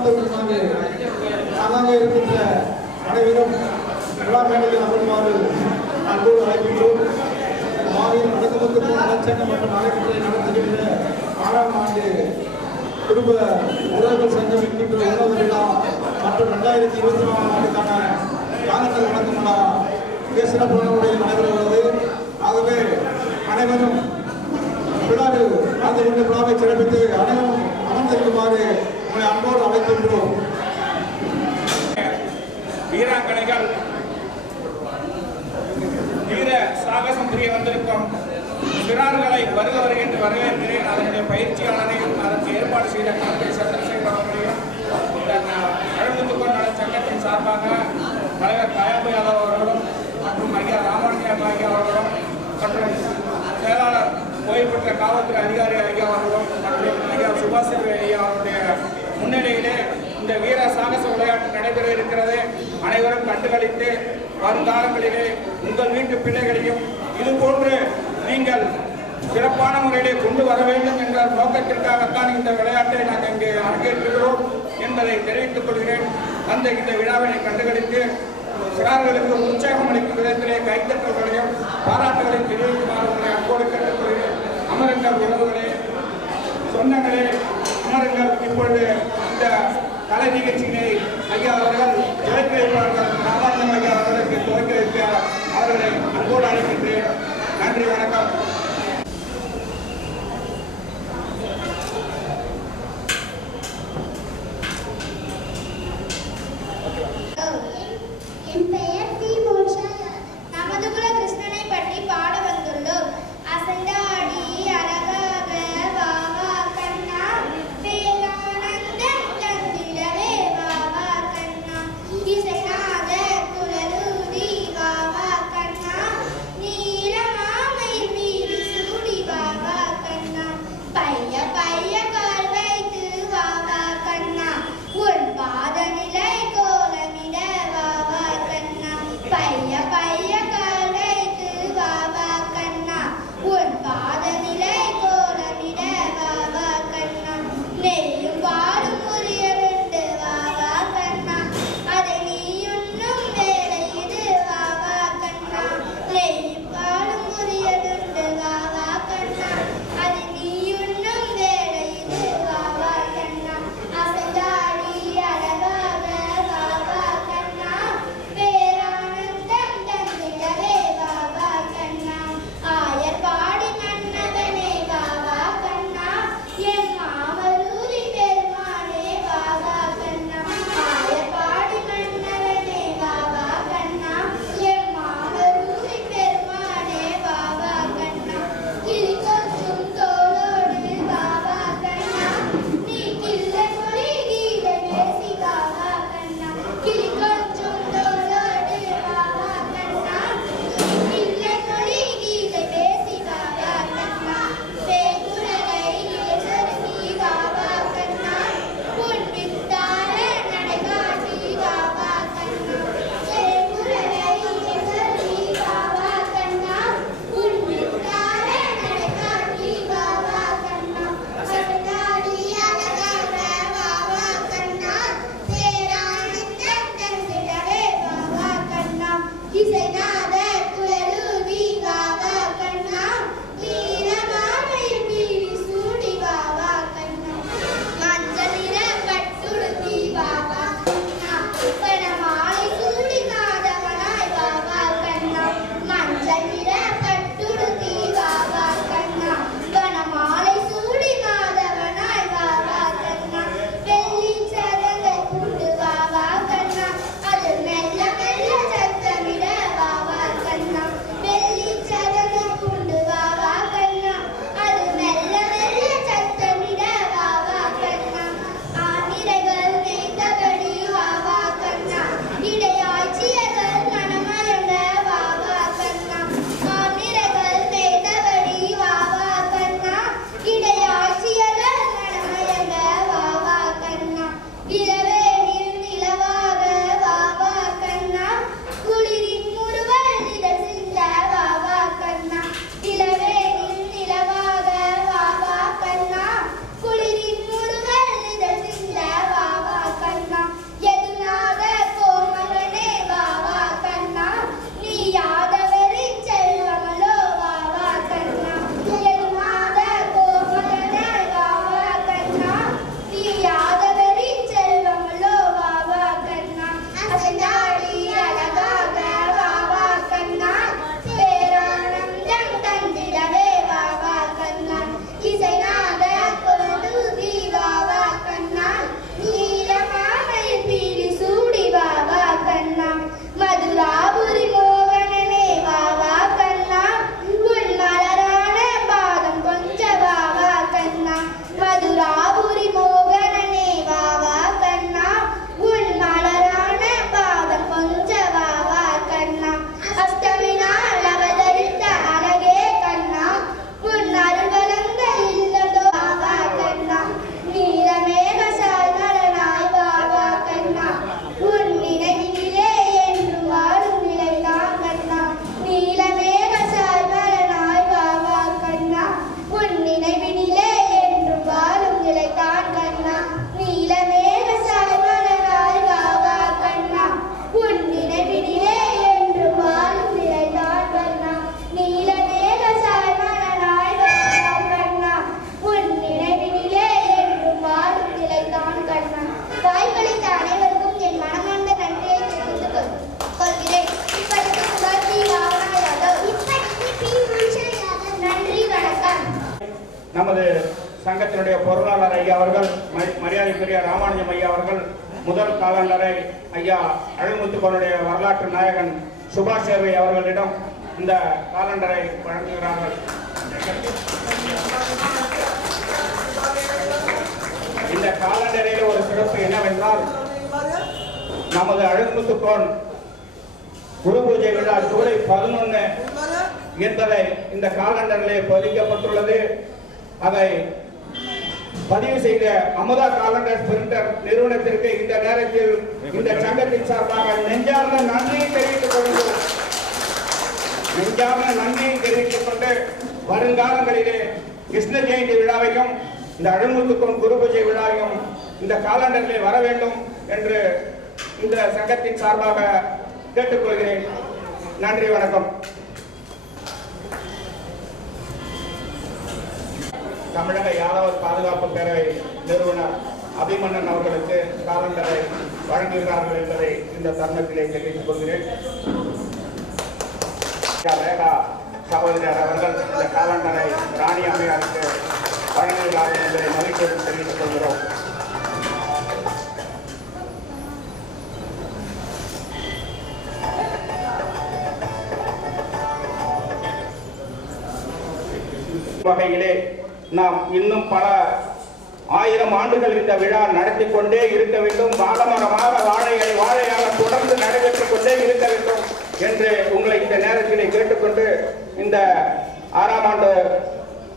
அமர்ந்திருக்குமாறு அதாக இருக்கின்ற அனைவரும் விழா மேடையில் அமருமாறு அன்போடு அழைக்கின்றோம். மாநில வடக்கு நலச்சங்கம் மற்றும் அறக்கட்டளை நடத்துகின்ற 6ஆம் ஆண்டு குடும்ப உறவுகள் சங்கம் என்கின்ற உணவு விழா மற்றும் 2024ஆம் ஆண்டுக்கான யாகங்கள் நடக்கும் விழா மிக சிறப்பான முறையில் நடைபெற உள்ளது. ஆகவே அனைவரும் விழாவில் கலந்து கொண்டு விழாவை சிறப்பித்து அனைவரும் அமர்ந்திருக்குமாறு உங்களை அன்போடு அழைக்கின்றோம். வீராங்கனைகள் வீர சாகசம் புரிய வந்திருக்கும் சிறார்களை வருகின்ற வரவேற்கிறேன். அதனுடைய பயிற்சியாளரையும் அதற்கு ஏற்பாடு செய்த கல்வி சந்திரசேகர் அவர்களையும் அழுந்துத்துக்கோன் நல சங்கத்தின் சார்பாக தலைவர் காயாபு யாதவ் அவர்களும் மற்றும் ஐயா ராமானுஜம் ஐயா அவர்களும் மற்றும் செயலாளர் ஓய்வு பெற்ற காவல்துறை அதிகாரி ஐயா அவர்களும் மற்றும் ஐயா சுபாஷ் ஐயா அவருடைய முன்னிலையிலே இந்த வீர சாகச விளையாட்டு நடைபெற இருக்கிறது. அனைவரும் கண்டுகளித்து வருங்காலங்களிலே உங்கள் வீட்டு பிள்ளைகளையும் இதுபோன்று நீங்கள் சிறப்பான முறையிலே கொண்டு வர வேண்டும் என்ற நோக்கத்திற்காகத்தான் இந்த விளையாட்டை நாங்கள் இங்கே அரங்கேற்றுகிறோம் என்பதை தெரிவித்துக் கொள்கிறேன். அந்த இந்த விழாவினை கண்டுகளித்து சிறார்களுக்கு உற்சாகம் அளிக்கும் விதத்திலே கைத்தட்டல்களையும் பாராட்டுகளையும் தெரிவிக்குமாறு உங்களை அன்போடு கேட்டுக்கொள்கிறேன். அமருங்கள் உறவுகளே, சொந்தங்களே, அமருங்கள். இப்பொழுது இந்த கலை நிகழ்ச்சியினை ஐயா அவர்கள் துவக்கி வைப்பார்கள். ராமானுஜம் ஐயா அவர்களுக்கு துவக்கி வைக்க அவர்களை அன்போடு அழைக்கின்றேன். நன்றி, வணக்கம். நீலமாமை மீறி நிறுவனத்தினுடைய பொருளாளர் ஐயா அவர்கள், மரியாதைக்குரிய ராமானுஜம் ஐயா அவர்கள் முதல் காலண்டரை ஐயா அழகுமுத்துக்கோனுடைய வரலாற்று நாயகன் சுபாஷ் சேர்வை அவர்களிடம் இந்த காலண்டரை வழங்குகிறார்கள். இந்த காலண்டரில் ஒரு சிறப்பு என்னவென்றால், நமது அழகுமுத்துக்கோன் குரு பூஜை விழா ஜூலை 11 என்பதை இந்த காலண்டரிலே பதிக்கப்பட்டுள்ளது. அதை பதிவு செய்த அமுதா காலண்டர் பிரிண்டர் நிறுவனத்திற்கு இந்த நேரத்தில் இந்த சங்கத்தின் சார்பாக நெஞ்சார்ந்த நன்றியை தெரிவித்துக் கொள்கிறோம். நெஞ்சார்ந்த நன்றியை தெரிவித்துக் கொண்டு வருங்காலங்களிலே கிருஷ்ண ஜெயந்தி விழாவையும் இந்த அழகுமுத்துக்கோன் குரு பூஜை விழாவையும் இந்த காலண்டரிலே வர வேண்டும் என்று இந்த சங்கத்தின் சார்பாக கேட்டுக்கொள்கிறேன். நன்றி, வணக்கம். தமிழக யாதவர் பாதுகாப்பு பேரவை நிறுவனர் அபிமன்னன் அவர்களுக்கு காலண்டரை வழங்குகிறார்கள் என்பதை இந்த தருணத்திலே தெரிவித்துக் கொள்கிறேன். ரேகா சகோதரர் அவர்கள் இந்த காலண்டரை ராணி அம்மையாருக்கு வழங்குகிறார்கள் என்பதை மகிழ்ச்சியுடன் தெரிவித்துக் கொள்கிறோம். வகையிலே நாம் இன்னும் பல 1000 ஆண்டுகள் இந்த விழா நடத்தி கொண்டே இருக்க வேண்டும். வாழமரமாக வாழையாக தொடர்ந்து நடைபெற்றுக் கொண்டே இருக்க வேண்டும் என்று உங்களை இந்த நேரத்திலே கேட்டுக்கொண்டு இந்த 6ஆம் ஆண்டு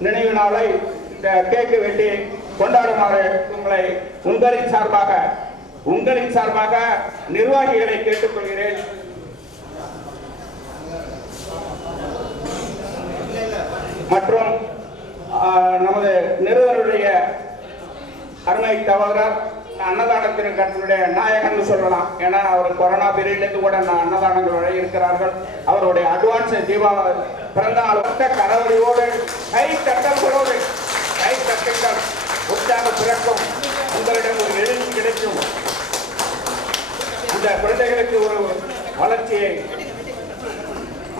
நினைவு நாளை இந்த கேக்கு வெட்டி கொண்டாடுமாறு உங்களின் சார்பாக நிர்வாகிகளை கேட்டுக்கொள்கிறேன். மற்றும் நமது நிறுவனருடைய அருமை தவறார் அன்னதானத்தினுடைய நாயகன் சொல்லலாம். ஏன்னா அவர் கொரோனா பீரியட்லேருந்து கூட அன்னதானங்கள் வழங்கியிருக்கிறார்கள். அவருடைய அட்வான்ஸ் தீபாவளி பிறந்த நாள் கரவழியோடு கை தட்டல்களோடு உற்சாக பிறக்கும். உங்களிடம் ஒரு எழுச்சி கிடைக்கும். இந்த குழந்தைகளுக்கு ஒரு வளர்ச்சியை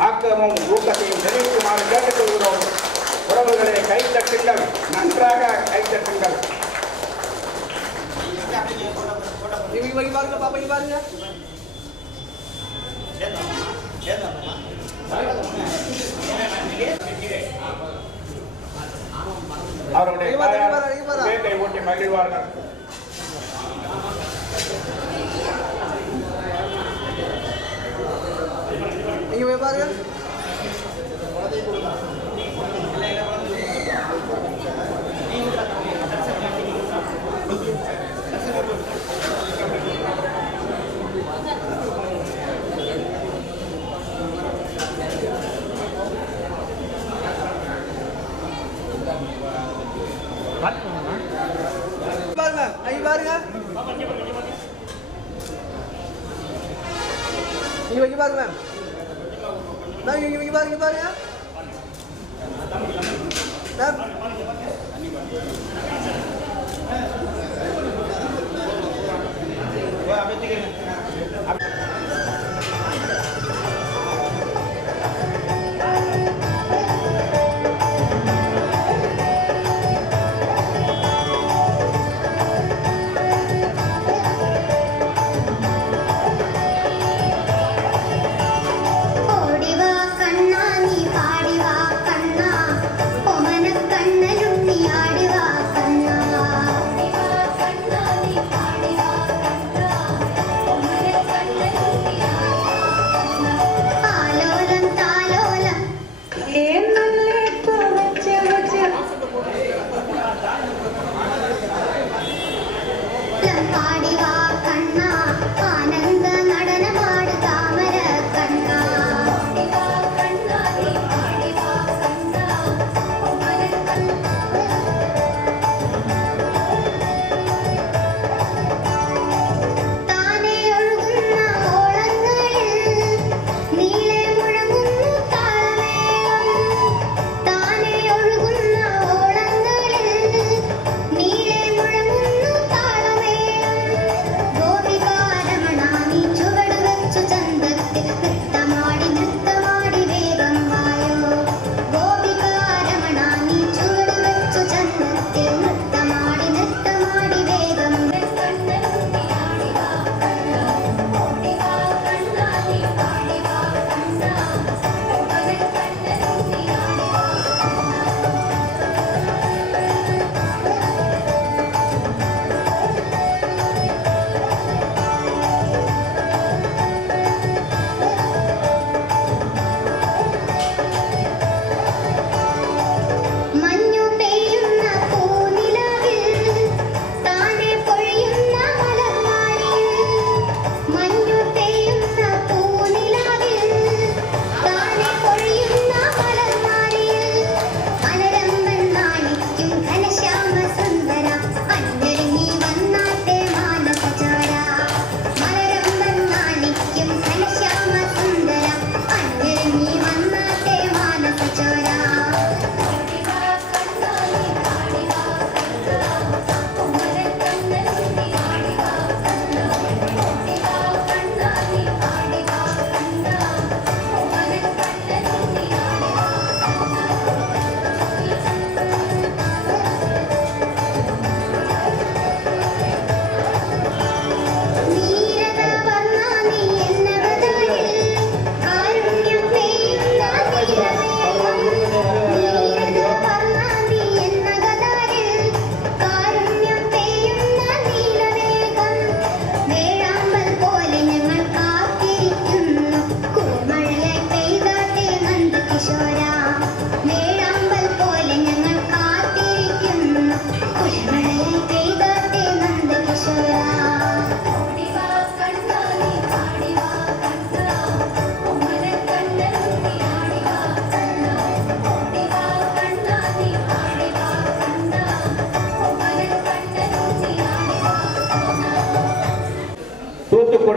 ஆக்கமும் ஊக்கத்தையும் தெரிவிக்குமாறு கேட்டுக்கொள்கிறோம். உறவுகளை கைத்தட்டுங்கள், நன்றாக கைத்தட்டுங்கள். அவருடைய கேக்கை ஊட்டி மகிழ்வார்கள். இங்க பாருங்க மேம். நான் இங்க பாருங்க மேம். ஓடிவா கண்ணா நீ பாடிவா கண்ணா பொமன கண்ணா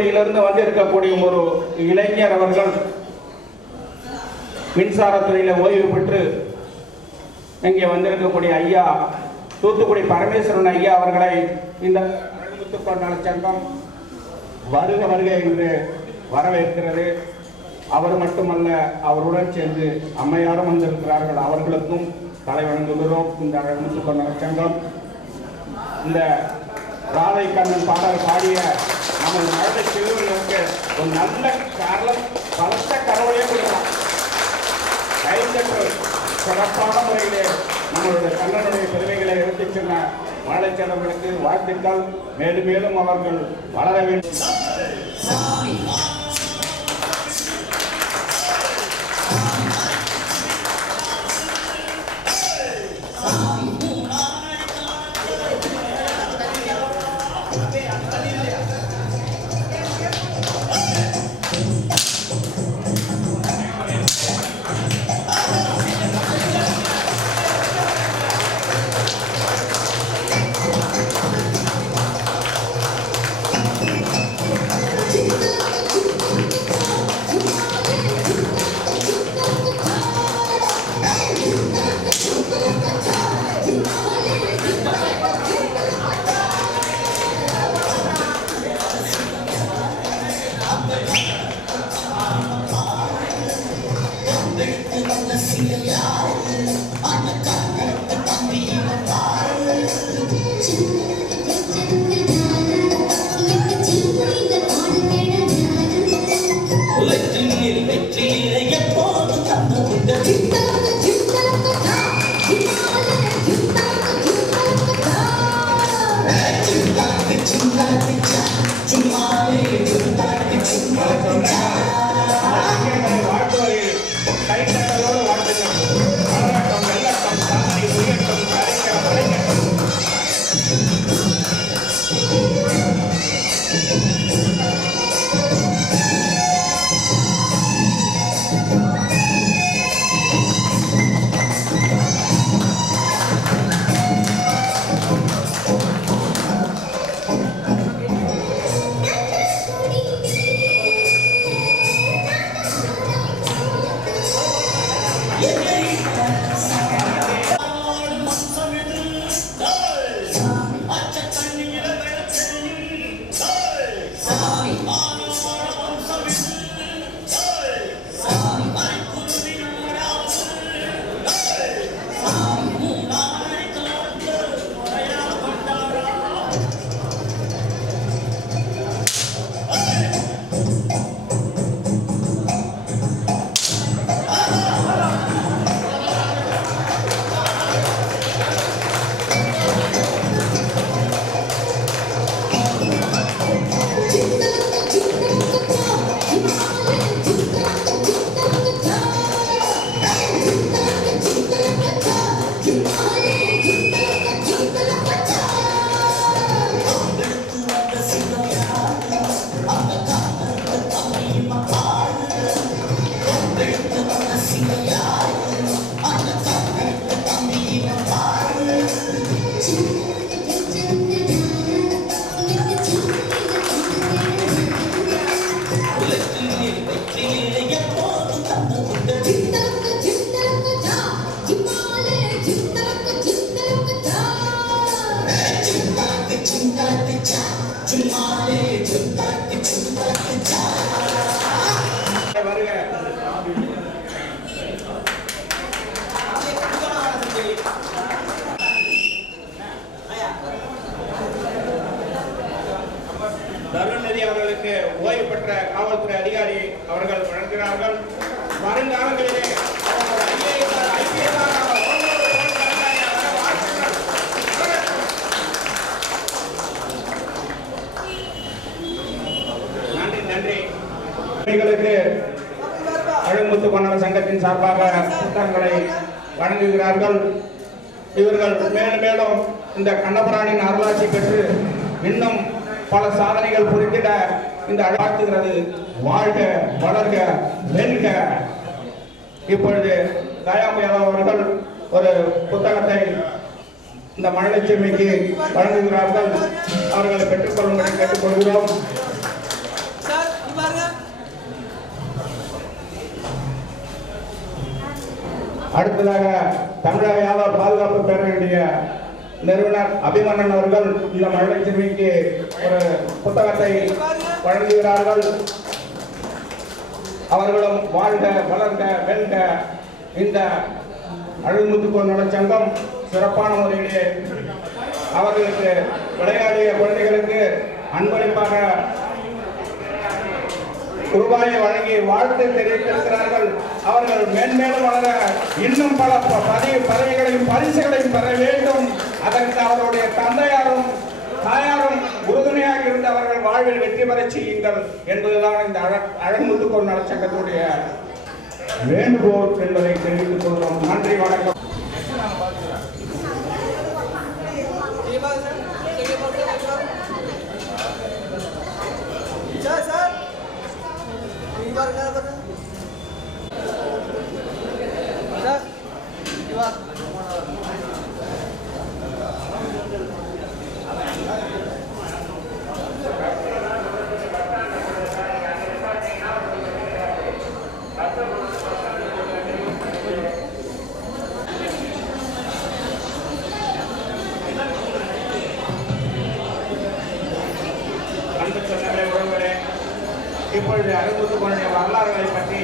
தூத்துக்குடியிலிருந்து வந்து இருக்கக்கூடிய ஒரு இளைஞர் அவர்கள் மின்சாரத்துறையில் ஓய்வு பெற்று இங்கே வந்திருக்கக்கூடிய ஐயா தூத்துக்குடி பரமேஸ்வரன் ஐயா அவர்களை இந்த அழகுமுத்துக்கோன் நலச்சங்கம் வருக வருக என்று வரவேற்கிறது. அவர் மட்டுமல்ல, அவருடன் சேர்ந்து அம்மையாரும் வந்திருக்கிறார்கள். அவர்களுக்கும் தலை வணங்குகிறோம். இந்த அழகுமுத்துக்கோன் நலச்சங்கம் இந்த ராதை கண்ணன் பாடல் பாடிய நமது மழை செல்வர்களுக்கு ஒரு நல்ல பலத்த கடவுளே கொடுக்கலாம். கைத்தட்டு சிறப்பான முறையிலே நம்மளுடைய கண்ணனுடைய பெருமைகளை எடுத்துச் சென்ற மழை செல்வர்களுக்கு வாழ்த்துக்கள். மேலும் மேலும் அவர்கள் வளர வேண்டும். தருணநிதி அவர்களுக்கு ஓய்வு பெற்ற காவல்துறை அதிகாரி அவர்கள் வழங்குகிறார்கள். வருங்காலங்களிலே நன்றி. அழகுமுத்துக்கோன் நல சங்கத்தின் சார்பாக புத்தகங்களை வழங்குகிறார்கள். இவர்கள் மேலும் மேலும் இந்த கண்ணபுரானின் அருளாட்சி பெற்று இன்னும் பல சாதனைகள் புரிந்திட இந்த வாழ்த்துகிறது. வாழ்க, வளர்க, வெல்க. இப்பொழுது தயாமுயாதவ் அவர்கள் ஒரு புத்தகத்தை இந்த மழலைச்செம்மைக்கு வழங்குகிறார்கள். அவர்களை பெற்றுக்கொள்ளும்படி கேட்டுக்கொள்கிறோம். பாருங்க. அடுத்ததாக தமிழக வியாபார பாதுகாப்பு பேரவையுடைய நிறுவனர் அபிமன்னன் அவர்கள் இந்த மழலை சிறுமிக்கு ஒரு புத்தகத்தை வழங்குகிறார்கள். அவர்களும் வாழ்க வளர்க வெல்க. இந்த அழுமுத்துக்கோன் நலச்சங்கம் சிறப்பான முறையிலே அவர்களுக்கு விளையாடிய குழந்தைகளுக்கு அன்பளிப்பாக ரூபாயை வழங்கி வாழ்த்து தெரிவித்திருக்கிறார்கள். அவர்கள் மேன்மேலும் வளர இன்னும் பல பதவிகளையும் பரிசுகளையும் பெற வேண்டும். அதற்கு அவருடைய தந்தையாரும் தாயாரும் உறுதுணையாக இருந்து அவர்கள் வாழ்வில் வெற்றி பெற செய்யுங்கள் என்பதுதான் இந்த அழகுமுத்துக்கோன் நலச்சங்கத்துடைய வேண்டுகோள் என்பதை தெரிவித்துக் கொள்கிறோம். நன்றி, வணக்கம். இப்பொழுது அழகுமுத்துக்கோனுடைய வரலாறுகளை பற்றி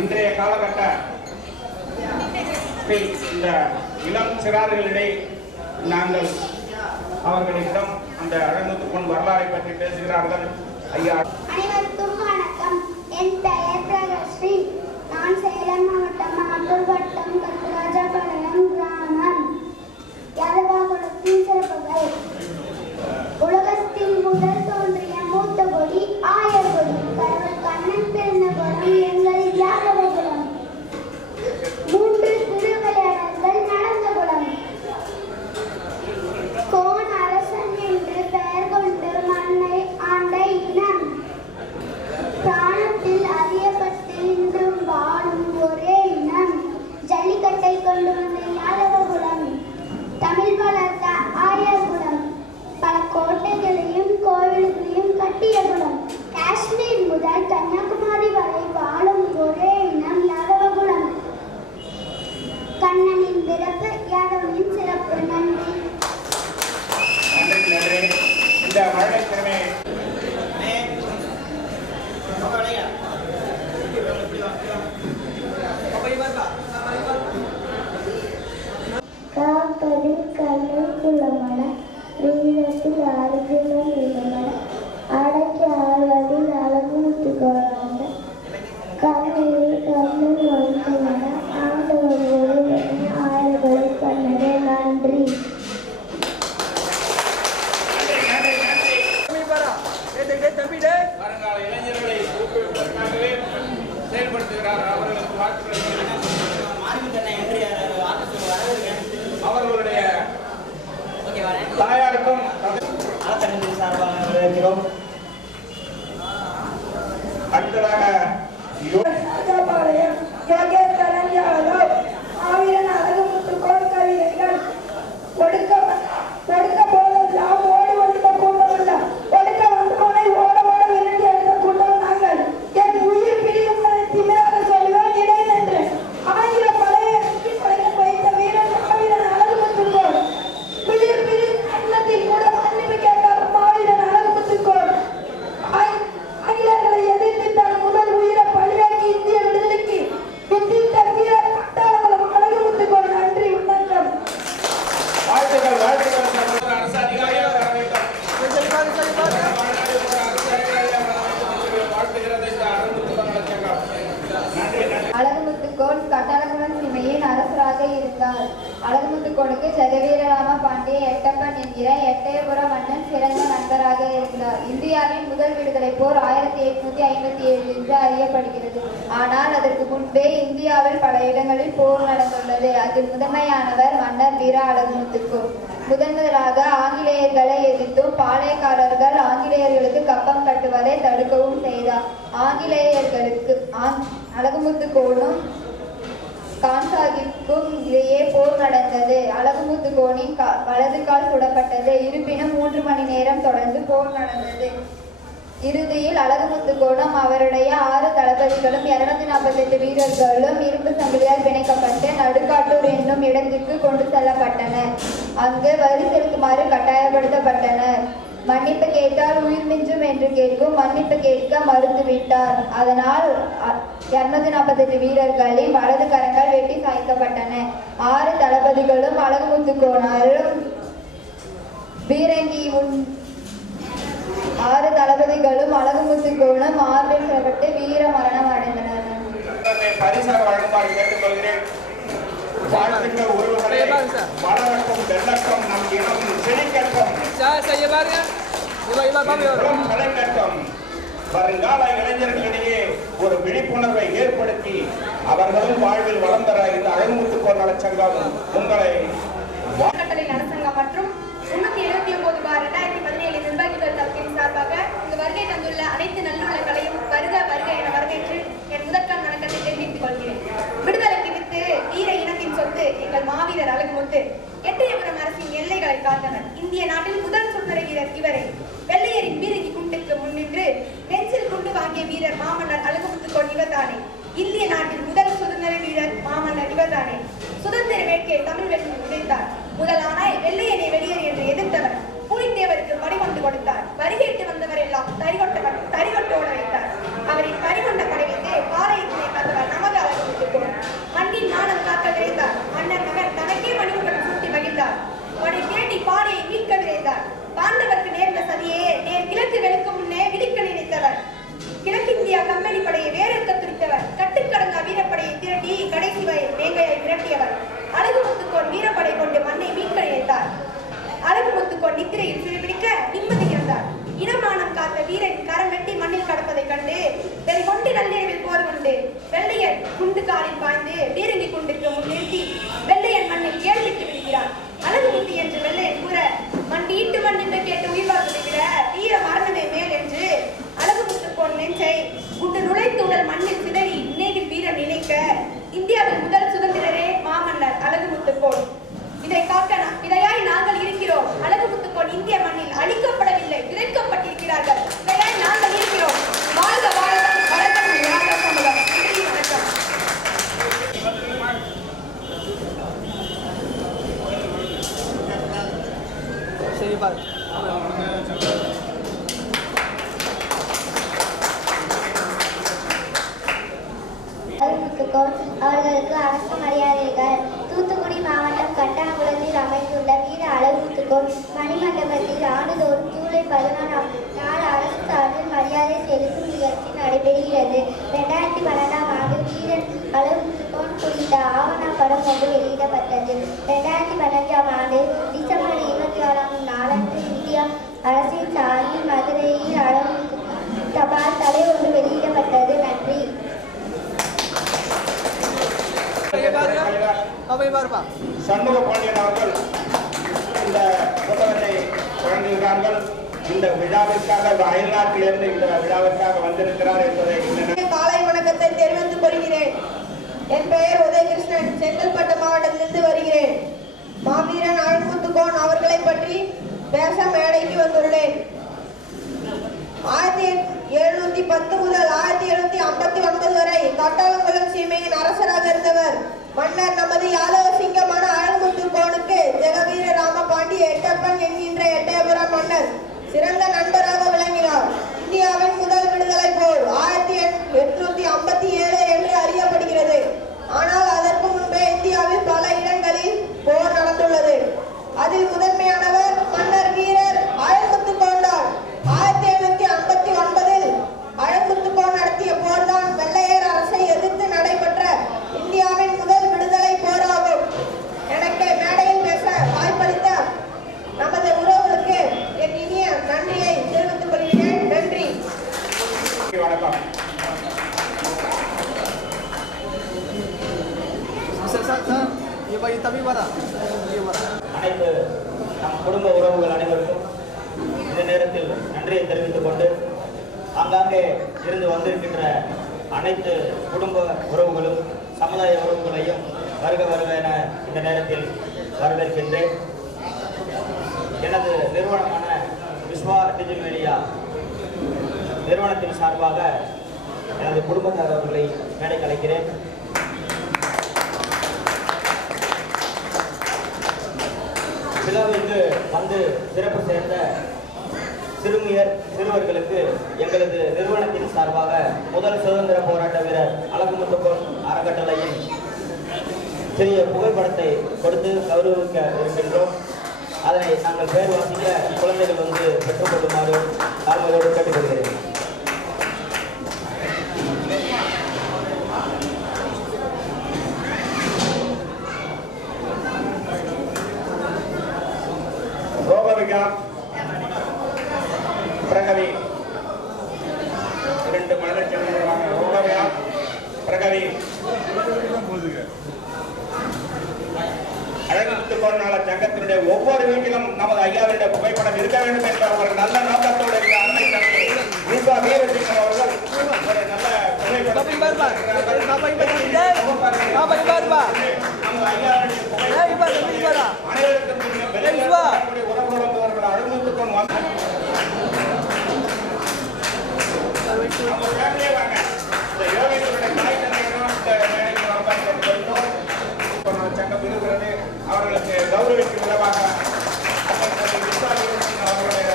இன்றைய காலகட்ட இந்த இளம் சிறார்களிடையே நாங்கள் அவர்களிடம் அந்த அழகுமுத்துக்கோன் வரலாறை பற்றி பேசுகிறார்கள். ஐயா, அனைவருக்கும் வணக்கம். என் பெயர் பிரகஸ்ரீ. நான் சேலம் மாவட்டம் ஆத்தூர் வட்டம் கருராஜபாளையம் கிராமம். யாதவாகுளத்தின் சிறப்புகள்: உலகத்தில் முதல் தோன்றிய மூத்த கொடி ஆயர்கொடி. கடவுள் கண்ணன் பிறந்த குலம் எங்கள் யாதவகுலம். 3 திருவிளையாடல்கள் நடந்த குலம். கோன் அரசன் என்று பெயர் கொண்டு மண்ணை ஆண்ட இனம். பிராணத்தில் அறியப்பட்டு இன்றும் வாழும் ஒரே இனம். ஜல்லிக்கட்டை கொண்டு வந்த யாதவகுலம். தமிழ் வளர்த்த ஆயர்குலம். பல கோட்டைகளையும் கோவில்களையும் கட்டிய குலம். காஷ்மீர் முதல் கன்னியாகுமரி வரை வாழும் ஒரே இனம் யாதவகுலம். கண்ணனின் பிறப்பு யாதவனின் சிறப்பு. நன்றி. இந்த மழை திறமை காப்பது கண்ணன் குலமன வீரத்தில் அர்ஜுனன் இளமன அடக்கி ஆழ்வதில் அழகுமுத்துக்கோன் கண்ணில் கண்ணன் வந்தமன ஆண்டவர் ஒருவனை ஆயர்களை கண்ணனே. நன்றி. வருங்கால இளைஞர்களை ஊக்குவிப்பதற்காகவே செயல்படுத்துகிறார். அவர்களுக்கு வாழ்த்துக்களை அவர்களுடைய தாயாருக்கும் அடுத்ததாக ஆவிரன் அழகுமுத்துக்கோன் கவிதைகள். ஒடுக்க போதெல்லாம் ஓடி ஒழித்த கூட்டமல்ல, ஒடுக்க வந்தவனை ஓட ஓட விரட்டி எடுத்த கூட்டம் நாங்கள். என் உயிர் பிரியும் திமிராக சொல்லுவேன் இடை நின்று. ஆங்கில பழைய படைக்க வைத்த வீரன் ஆவிரன் அழகுமுத்துக்கோன். உயிர் பிரியும் அன்னத்தில் கூட மன்னிப்பு கேட்டார் மாவீரன் அழகுமுத்துக்கோன். ஆங்கிலர்களை எதிர்த்து தன் முதல் உயிரை பலியாக்கி இந்திய விடுதலைக்கு வித்திட்ட வீர பட்டாளங்களும் அழகுமுத்துக்கோன். நன்றி, வணக்கம். வாழ்த்துக்கள். அரசு அதிகாரியாக வர வேண்டும். வாழ்த்துகிறது இந்த அழகுமுத்துக்கோன் நலச்சங்கம். நன்றி, நன்றி. அழகுமுத்துக்கோன் கட்டளகுளம் சீமையின் அரசராக இருந்தார். அழகுமுத்துக்கோனுக்கு ஜெகவீரராம பாண்டிய எட்டப்பன் என்கிற எட்டயபுர மன்னன் சிறந்த நண்பராக இருந்தார். இந்தியாவின் முதல் விடுதலை போர் 1857 என்று அறியப்படுகிறது. ஆனால் அதற்கு முன்பே இந்தியாவில் பல இடங்களில் போர் நடந்துள்ளது. அதில் முதன்மையானவர் மன்னர் வீர அழகுமுத்துக்கோன். முதலாக ஆங்கிலேயர்களை எதிர்த்தும் பாளையக்காரர்கள் ஆங்கிலேயர்களுக்கு கப்பம் கட்டுவதை தடுக்கவும் செய்தார். ஆங்கிலேயர்களுக்கு அழகுமுத்துக்கோனும் கான்சாகிப்புக்கும் இடையே போர் நடந்தது. அழகுமுத்துக்கோனின் வலது கால் சுடப்பட்டது. இருப்பினும் 3 மணி நேரம் தொடர்ந்து போர் நடந்தது. இறுதியில் அழகுமுத்துக்கோனும் அவருடைய 6 தளபதிகளும் 248 வீரர்களும் இரும்பு சங்கிலியால் பிணைக்கப்பட்டு நடுக்காட்டூர் என்னும் இடத்திற்கு கொண்டு செல்லப்பட்டனர். அங்கு வரி செலுத்துமாறு கட்டாயப்படுத்தப்பட்டனர். மன்னிப்பு கேட்டால் உயிர் மிஞ்சும் என்று கேட்கும் மன்னிப்பு கேட்க மறுத்துவிட்டார். அதனால் 248 வீரர்களின் வலது கரங்கள் வெட்டி சாய்க்கப்பட்டன. 6 தளபதிகளும் அழகுமுத்துக்கோனாரும் மார்பில் செல்லப்பட்டு வீர மரணம் அடைந்தனர். பரிசாக வழங்குமாறு கேட்டுக்கொள்கிறேன். வாழ்த்துக்கள் உறவுகளே, வளரட்டும் வெள்ளட்டும், நம் இனம் செழிக்கட்டும், கலைக்கட்டும். வருங்கால இளைஞர்களிடையே ஒரு விழிப்புணர்வை ஏற்படுத்தி அவர்களும் வாழ்வில் வளம் பெற இந்த அழகுமுத்துக்கோன் நலச்சங்கம் உங்களை நலச்சங்கம் மற்றும் 379/2017 நிர்வாகிகள் தரப்பின் சார்பாக இங்கு வருகை தந்துள்ள அனைத்து நல்லுள்ளங்களையும் வருக வருக என வரவேற்று என் முதற்கண் வணக்கத்தை தெரிவித்துக் கொள்கிறேன். விடுதலைக்கு வித்து வீர இனத்தின் சொத்து எங்கள் மாவீரர் அழகுமுத்து எட்டயபுரம் அரசின் எல்லைகளை காத்தனர். இந்திய நாட்டில் முதல் சுதந்திர வீரர் இவரே. வெள்ளையரின் பீரங்கி குண்டுக்கு முன்னின்று நெஞ்சில் குண்டு வாங்கிய வீரர் மாமன்னர் அழகுமுத்துக்கோன் இவர்தானே. இந்திய நாட்டில் முதல் சுதந்திர வீரர் மாமன்னர் இவர்தானே. சுதந்திர வேட்கை தமிழ் வெற்றி உடைத்தார். முதலானாய் வெள்ளையனை வெளியேறு என்று எதிர்த்தவர். புலித்தேவருக்கு பறிகொண்டு கொடுத்தார். வரிகேட்டு வந்தவர் எல்லாம் தரிகொட்டோட வைத்தார். அவரின் பறிகொண்ட படை வைத்து பாளையத்தினை காத்தவர் நமது அழகுமுத்துக்கோன். மண்ணின் மானம் காக்க விரைந்தார். மன்னர் மகன் தனக்கே மணிமுகன் சூட்டி மகிழ்ந்தார். அவனை தேடி பாடையை மீட்க விரைந்தார். பாண்டவருக்கு நேர்ந்த சதியே நேர் கிழக்கு வெளுக்கும் முன்னே விழிக்க நினைத்தவர். கிழக்கிந்தியா கம்பெனி படையை வேறெடுக்க துடித்தவர். கட்டுக்கடங்கா வீரப்படையை திரட்டி கடைசி வேங்கையை விரட்டியவர். அழகுமுத்துக்கோன் வீரப்படை கொண்டு மண்ணை மீட்க நினைத்தார். அழகுமுத்துக்கோன் நித்திரையில் சிறுபிடிக்க நிம்மதி இருந்தார். இனமானம் காத்த வீரன் கரம் வெட்டி மண்ணில் கடப்பதைக் கண்டு வெறி கொண்டு நள்ளிரவில் போர் கொண்டு வெள்ளையர் குண்டு காலில் பாய்ந்து பீரங்கி குண்டுக்கு முன் நிறுத்தி வெள்ளையன் மண்ணில் கேள்விட்டு விடுகிறார். அழகுமுத்து என்று வெள்ளையன் கூற மண்டியிட்டு மன்னிப்பு கேட்டு உயிர்வாழ்வதை விட வீர மரணமே மேல் என்று அழகுமுத்துக்கோன் நெஞ்சை குண்டு நுழைத்து உடல் மண்ணில் சிதறி நினைவில் வீரன் நினைக்க இந்தியாவின் முதல் சுதந்திரரே மாமன்னர் அழகுமுத்துக்கோன். இதை காக்க இதையாய் நாங்கள் இருக்கிறோம். அழகுமுத்துக்கோன் இந்திய மண்ணில் அழிக்கப்படவில்லை, விதைக்கப்பட்டிருக்கிறார்கள். இதையாய் நாங்கள் இருக்கிறோம். வாழ்க வாழ்க வளர்ந்த திராவிட சமூகம். நன்றி, வணக்கம். சரி பாரு. அழகுமுத்துக்கோன் அவர்களுக்கு அரசு மரியாதைகள். தூத்துக்குடி மாவட்டம் கட்டாங்குளத்தில் அமைந்துள்ள வீர அழகுமுத்துக்கோன் மணிமண்டபத்தில் ஆண்டுதோறும் ஜூலை 11ஆம் நாள் அரசு சார்பில் மரியாதை செலுத்தும் நிகழ்ச்சி நடைபெறுகிறது. 2012ஆம் ஆண்டு வீரர் அழகுமுத்துக்கோன் குறித்த ஆவணப்படம் ஒன்று வெளியிடப்பட்டது. 2015ஆம் ஆண்டு டிசம்பர் 24ஆம் நாளன்று இந்திய அரசின் சார்பில் மதுரையில் அழகுமுத்து தபால் தலை ஒன்று வெளியிடப்பட்டது. நன்றி. சண்முக பாண்டியன் அவர்கள் இந்த புத்தகத்தை வழங்குகிறார்கள். இந்த விழாவிற்காக அயல்நாட்டிலிருந்து இந்த விழாவிற்காக வந்திருக்கிறார் என்பதை காலை வணக்கத்தை தெரிவித்துக் கொள்கிறேன். என் பெயர் உதயகிருஷ்ணன், செங்கல்பட்டு மாவட்டத்திலிருந்து வருகிறேன். மாவீரன் அழகுமுத்துக்கோன் அவர்களை பற்றி பேச மேடைக்கு வந்துள்ளேன். 1710 முதல் 1759 வரை தட்டாளங்குளம் சீமையின் அரசராக இருந்தவர் மன்னர் நமது யாதவ சிங்கமான அழகுமுத்துக்கோனுக்கு ஜெகவீர ராமபாண்டிய எட்டப்பன் என்கின்ற எட்டயபுரம் மன்னர் சிறந்த நண்பராக விளங்கினார். இந்தியாவின் முதல் விடுதலை போர் 1857 என்று அறியப்படுகிறது. ஆனால் அதற்கு முன்பே இந்தியாவில் பல இடங்களில் போர் நடந்துள்ளது. அதில் முதன்மையானவர் மன்னர் வீரர் அழகுமுத்துக்கோன் தான். 1759 அழகுமுத்துக்கோன் நடத்திய போர்தான் வெள்ளையர் அரசை எதிர்த்து நடைபெற்ற இந்தியாவின் முதல் விடுதலை போராகும். எனக்கு மேடையில் பேச வாய்ப்பளித்த நமது உறவுகளுக்கு என் இனிய நன்றியை தெரிவித்துக் கொள்கிறேன். நன்றி, வணக்கம். அனைத்து நம் குடும்ப உறவுகள் அனைவருக்கும் இந்த நேரத்தில் நன்றியை தெரிவித்துக் கொண்டு ஆங்காங்கே இருந்து வந்திருக்கின்ற அனைத்து குடும்ப உறவுகளும் சமுதாய உறவுகளையும் வருக வருக என இந்த நேரத்தில் வரவேற்கின்றேன். எனது நிறுவனமான விஸ்வா டிஜிட்டல் மீடியா நிறுவனத்தின் சார்பாக எனது குடும்பத்தார் அவர்களை மேடை கலைக்கிறேன். விழாவிற்கு வந்து சிறப்பு சேர்ந்த சிறுவர்களுக்கு எங்களது நிறுவனத்தின் சார்பாக முதல் சுதந்திர போராட்ட வீரர் அழகுமுத்துக்கோன் அறக்கட்டளையின் சிறிய புகைப்படத்தை கொடுத்து கௌரவிக்க இருக்கின்றோம். அதனை நாங்கள் பேர் வாசிக்க குழந்தைகள் வந்து பெற்றுக்கொள்ளுமாறு தாழ்மையோடு கேட்டுக்கொள்கிறேன். பிரகவி 2 மலர் செல்வங்க ரோகவியா பிரகவி அழகுமுத்துக்கோன் நல சங்கத்தினுடைய ஒவ்வொரு வீட்டிலும் நமது ஐயாவுடைய புகைப்படம் இருக்க வேண்டும் என்ற ஒரு நல்ல நோக்கத்தோடு இருக்க அன்னை தந்தை ரூபா வீரசிங்கம் அவர்கள் ஒரு நல்ல புகைப்படம் அனைவருக்கும் உறவுகள் அழகுமுத்துக்கோன் சங்கம் இருக்கிறது. அவர்களுக்கு கௌரவிக்கும் விதமாக அவர்களுடைய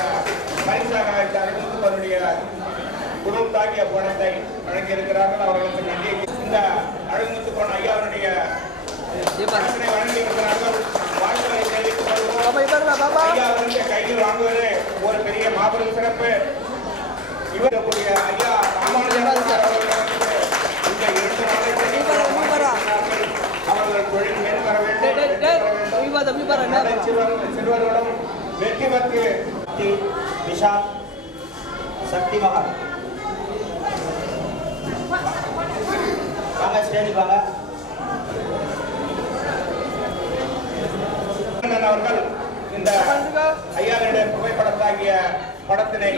பரிசாக அழகுமுத்துக்கோனுடைய குடும்பம் தாக்கிய பணத்தை வழங்கியிருக்கிறார்கள். அவர்களுக்கு நன்றி. இந்த அழகுமுத்துக்கோன் ஐயாவுடைய வழங்கி இருக்கிறார்கள். வாழ்த்துக்களை தெரிவித்துக் கொள்வோம். ஐயாவுடைய கையில் வாங்குவது ஒரு பெரிய மாபெரும் சிறப்பு. இவருடைய ஐயா ராமானுஜன் அவர்கள் தொழில் மேம்பெற வேண்டும். சிறுவர்களும் வெற்றி பெற்று விஷால் சக்தி மகன் வாங்க ஸ்டேஜ் வாங்க. அவர்கள் இந்த ஐயாவுடைய புகைப்படத்தாகிய படத்தினை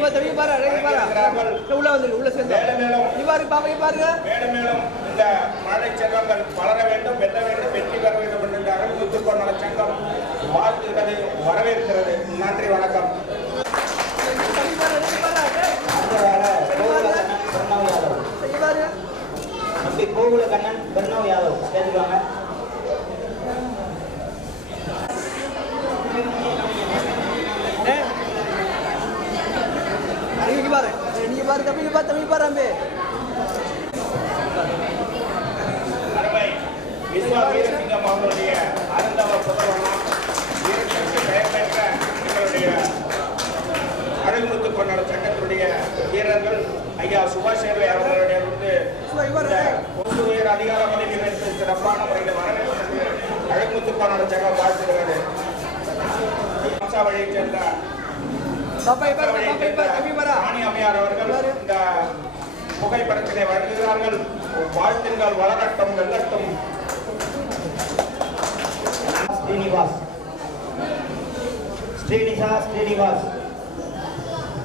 மேலும் இந்த மழை செல்வங்கள் வளர வேண்டும், வெல்ல வேண்டும், வெற்றி பெற வேண்டும் என்று அழகுமுத்துக்கோன் நல சங்கம் வாழ்த்துகிறது, வரவேற்கிறது. நன்றி, வணக்கம். கோகுல கண்ணன் பிரணவ் யாதவ் கேட்டுக்காங்க. அருமை விஸ்வா வீரசிங்கம் அவர்களுடைய அருந்தவ புதல்வனும் வீரத்திற்கு பெயர் பெற்ற எங்களுடைய அழகுமுத்துக்கோன் நல சங்கத்தினுடைய வீரர்கள் ஐயா சுபாஷ் சேவை அவர்களுடைய பொது உயர் அதிகார பதவியில் எடுத்து சிறப்பான முறையில் வரவேற்பு அழகுமுத்துக்கோன் நல சங்கம் வாழ்த்துகிறது. வழியைச் சேர்ந்த அம்மையார் அவர்கள் இந்த புகைப்படத்தினை வழங்குகிறார்கள். வாழ்த்துங்கள் வளரட்டும், வெல்லட்டும். ஸ்ரீனிவாஸ்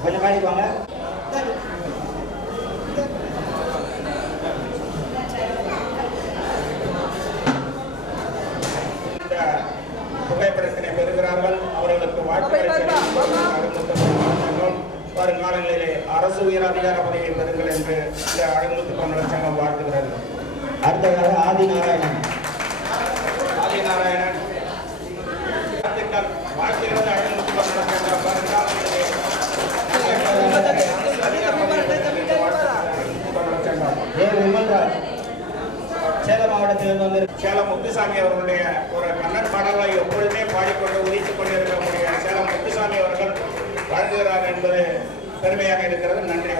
கொஞ்சம் காணிப்பாங்க. இந்த புகைப்படத்தினை பெறுகிறார்கள். அவர்களுக்கு வாழ்த்துக்களை வருங்காலங்களிலே அரசு உயர் அதிகார பதவியை பெறுங்கள் என்று இந்த அழகுமுத்துக்கோன் நல சங்கம் வாழ்த்துகிறது. அடுத்ததாக ஆதிநாராயணன் வாழ்த்துகிறது. அழகுமுத்துக்கோன் நல சங்கம் வருங்காலங்களிலே சேலம் மாவட்டத்திலிருந்து வந்து சேலம் முத்துசாமி அவர்களுடைய ஒரு கண்ணன் பாடலை எப்பொழுதுமே பாடிக்கொண்டு உதித்துக் கொண்டிருக்கக்கூடிய சேலம் முத்துசாமி அவர்கள் வாழ்த்துகிறார் என்பது பெருமையாக இருக்கிறது. நன்றி.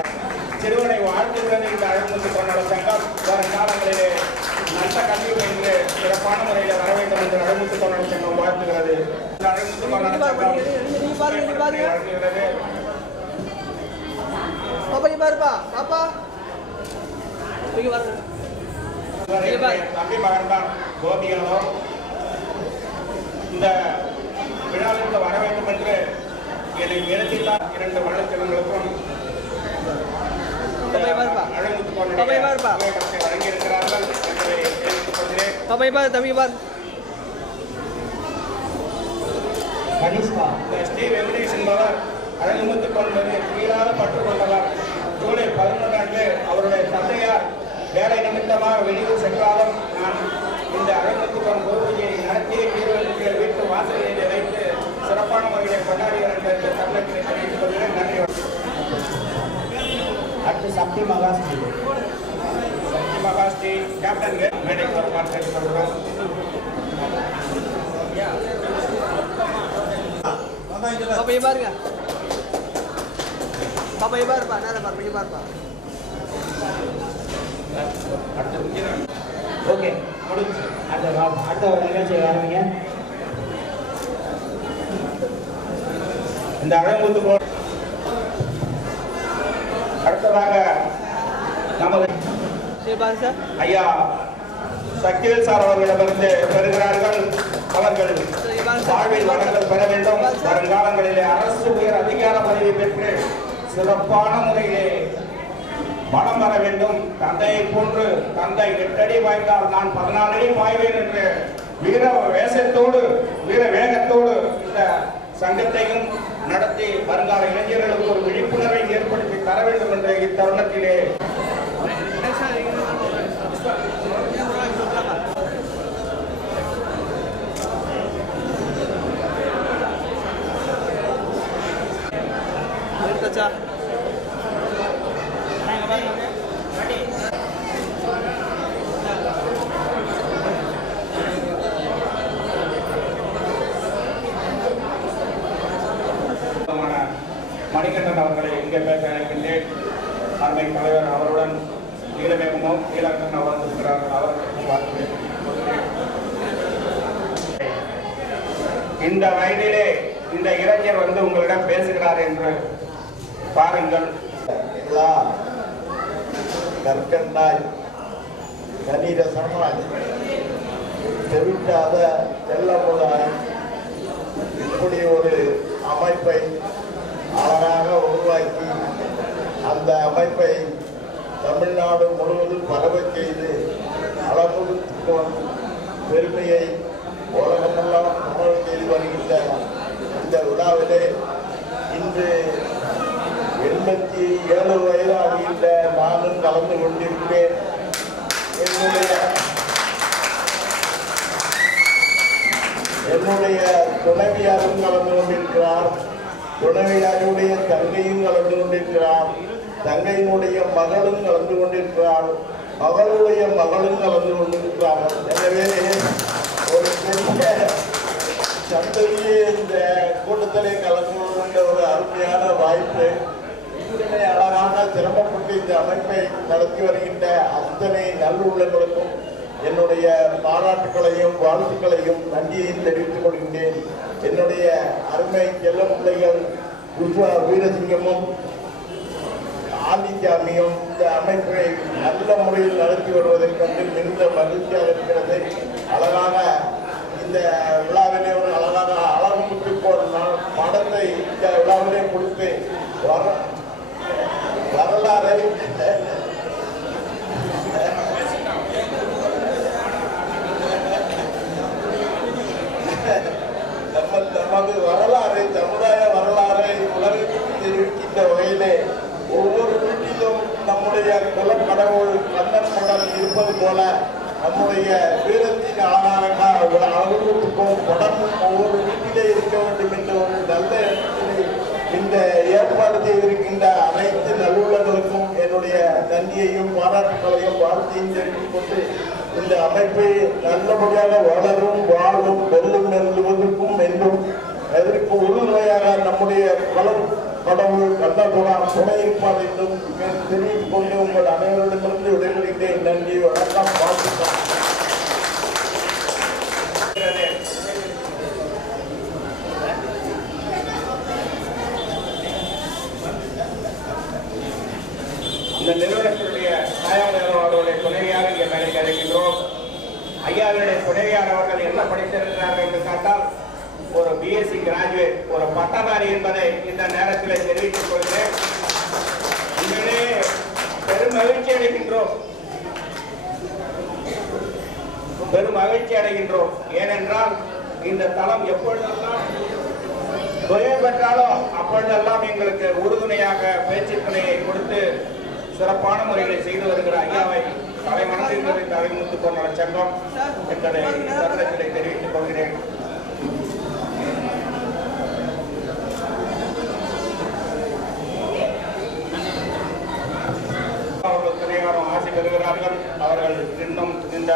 சிறுவனை வாழ்த்துகிறது இந்த அழகுமுத்துக்கோன் நல சங்கம் வரும் காலங்களிலே நல்ல கல்வி பயின்று சிறப்பான முறையில் வர வேண்டும் என்று அழகுமுத்துக்கோன் நல சங்கம் வாழ்த்துகிறது. இந்த அழகுமுத்துக்கோன் நல சங்கம் வாழ்த்துகிறது. தம்பி மகன்தான் கோபியானோ இந்த விழாவிற்கு வர வேண்டும் என்று என்னை நிறுத்தியுள்ள 2 வழக்கங்களுக்கும் அழகுமுத்துக்கோன் வழங்கியிருக்கிறார்கள் என்பதை தெரிவித்துக் கொள்கிறேன். ஸ்ரீ வெங்கடேஷ் என்பவர் அழகுமுத்துக்கோன் மீது கீழாத பற்று கொண்டவர். ஜூலை வேலை நிமித்தமாக வெளியூர் சென்றாலும் நான் இந்த அழகுத்துவம் கோவிலை நடத்தி வீரர்களுக்கு வீட்டு வாசலிலே வைத்து சிறப்பான முறையை கொண்டாடுகிறேன் என்று தமிழகத்தை தெரிவித்துக் கொள்கிறேன். நன்றி. அடுத்து சக்தி மகாஸ்ரீ கேப்டன் மேடைக்கு வருமாறு கேட்டுக்கொள்கிறோம். பாப்பா இங்க பாருங்க. பாப்பா இங்க பாருப்பா. நேரா பாருப்பா. இங்க பாருப்பா. ஓகே முடிஞ்சு. அடுத்த ஒரு நிகழ்ச்சியை ஆரம்பிங்க. இந்த அழகுத்து அடுத்ததாக நமது சரி பாருங்க சார். ஐயா சக்திவேல் சார் அவர்களிடமிருந்து பெறுகிறார்கள். அவர்கள் வாழ்வில் வளங்கள் பெற வேண்டும். வருங்காலங்களிலே அரசு உயர் அதிகார பதவி பெற்று சிறப்பான முறையிலே மனம் வர வேண்டும். தந்தையை போன்று தந்தை 8 அடி பாய்ந்தால் நான் 14 அடி பாய்வேன் என்று வீர வேஷத்தோடு வீர வேகத்தோடு இந்த சங்கத்தையும் நடத்தி வருங்கால இளைஞர்களுக்கு ஒரு விழிப்புணர்வை ஏற்படுத்தி தர வேண்டும் என்ற இத்தருணத்திலே மணிகண்டன் அவர்களை இங்கே பேச அழைக்கின்றேன். அருமை தலைவர் அவருடன் நீலமேகமும் நீலகண்டன் அவர்கள் அவர்களுக்கு வாழ்த்துகிறேன். இந்த வயதிலே இந்த இளைஞர் வந்து உங்களிடம் பேசுகிறார் என்று பாருங்கள். கற்கண்டாய் கனிரசமாய் செவிட்டாத செல்லமுதாய் இப்படி ஒரு அமைப்பை அழகாக உருவாக்கி அந்த அமைப்பை தமிழ்நாடு முழுவதும் பரவச் செய்து அளவுக்கும் பெருமையை உலகமெல்லாம் தமிழ் செய்து வருகின்ற இந்த விழாவிலே இன்று 87 வயது ஆகின்ற நானும் கலந்து கொண்டிருக்கிறேன். என்னுடைய துணைவியாரும் கலந்து கொண்டிருக்கிறார். துணைவியாருடைய தங்கையும் கலந்து கொண்டிருக்கிறார். தங்கையினுடைய மகளும் கலந்து கொண்டிருக்கிறார். மகளுடைய மகளும் கலந்து கொண்டிருக்கிறார்கள். எனவே ஒரு பெரிய சந்ததியே இந்த கூட்டத்திலே கலந்து கொண்ட ஒரு அருமையான வாய்ப்பு. இத்தனை அழகான சிரமப்பட்டு இந்த அமைப்பை நடத்தி வருகின்ற அத்தனை நல்லுள்ளங்களுக்கும் என்னுடைய பாராட்டுகளையும் வாழ்த்துக்களையும் நன்றியையும் தெரிவித்துக் கொள்கின்றேன். என்னுடைய அருமை செல்ல பிள்ளைகள் விஸ்வா வீரசிங்கமும் ஆண்டிச்சாமியும் இந்த அமைப்பை நல்ல முறையில் நடத்தி வருவதைக் கண்டு மிகுந்த மகிழ்ச்சியாக இருக்கிறது. அழகான இந்த விழாவிலே ஒரு அழகான அழகுமுத்து படத்தை இந்த விழாவிலே கொடுத்து வரலாறை நமது வரலாறு சமுதாய வரலாறை உலகத்துக்கு தெரிவிக்கின்ற வகையிலே ஒவ்வொரு வீட்டிலும் நம்முடைய குலக்கடவுள் கண்ணன் மடம் இருப்பது போல நம்முடைய வீரத்தின் அழகான அனுபவத்துக்கும் படமும் ஒவ்வொரு வீட்டிலே இருக்க வேண்டும் என்ற ஒரு நல்ல இடத்திலே இந்த ஏற்பாடு செய்திருக்கின்ற அனைத்து நல்லுள்ளங்களுக்கும் என்னுடைய நன்றியையும் பாராட்டுகளையும் வாழ்த்தையும் தெரிவித்துக் கொண்டு இந்த அமைப்பை நல்லபடியாக வளரும் வாழும் வெல்லும் நெல்லுவதற்கும் என்றும் எதற்கு உறுதுணையாக நம்முடைய கடவுள் கண்ணபுரம் துணை இருப்பார் என்றும் தெரிவித்துக் கொண்டு உங்கள் அனைவரிடமிருந்து விடைபெறுகிறேன். நன்றி, வணக்கம், வாழ்த்துக்கள். இந்த நிறுவனத்தினுடைய தாயார் அவர்களுடைய துணைவியாக இங்கே வேலைக்கு அழைக்கின்றோம். ஐயாவுடைய துணைவியார் அவர்கள் என்ன படித்திருக்கிறார்கள் என்று கேட்டால் ஒரு பிஎஸ்சி கிராஜுவேட், ஒரு பட்டதாரி என்பதை இந்த நேரத்தில் தெரிவித்துக் கொள்கிறேன். உண்மையிலே பெரும் மகிழ்ச்சி அடைகின்றோம். ஏனென்றால் இந்த தளம் எப்பொழுதெல்லாம் தொழில் பெற்றாலோ அப்பொழுதெல்லாம் எங்களுக்கு உறுதுணையாக பேச்சு துணையை கொடுத்து சிறப்பான முறைகளை செய்து வருகிற ஐயாவை தலைமணத்தில் இந்த அழகுமுத்து பொன்னல சங்கம் என்பதை தருணத்திலே தெரிவித்துக் கொள்கிறேன். அவர்கள் துணையாரும் ஆசை பெறுகிறார்கள். அவர்கள் இன்னும் இந்த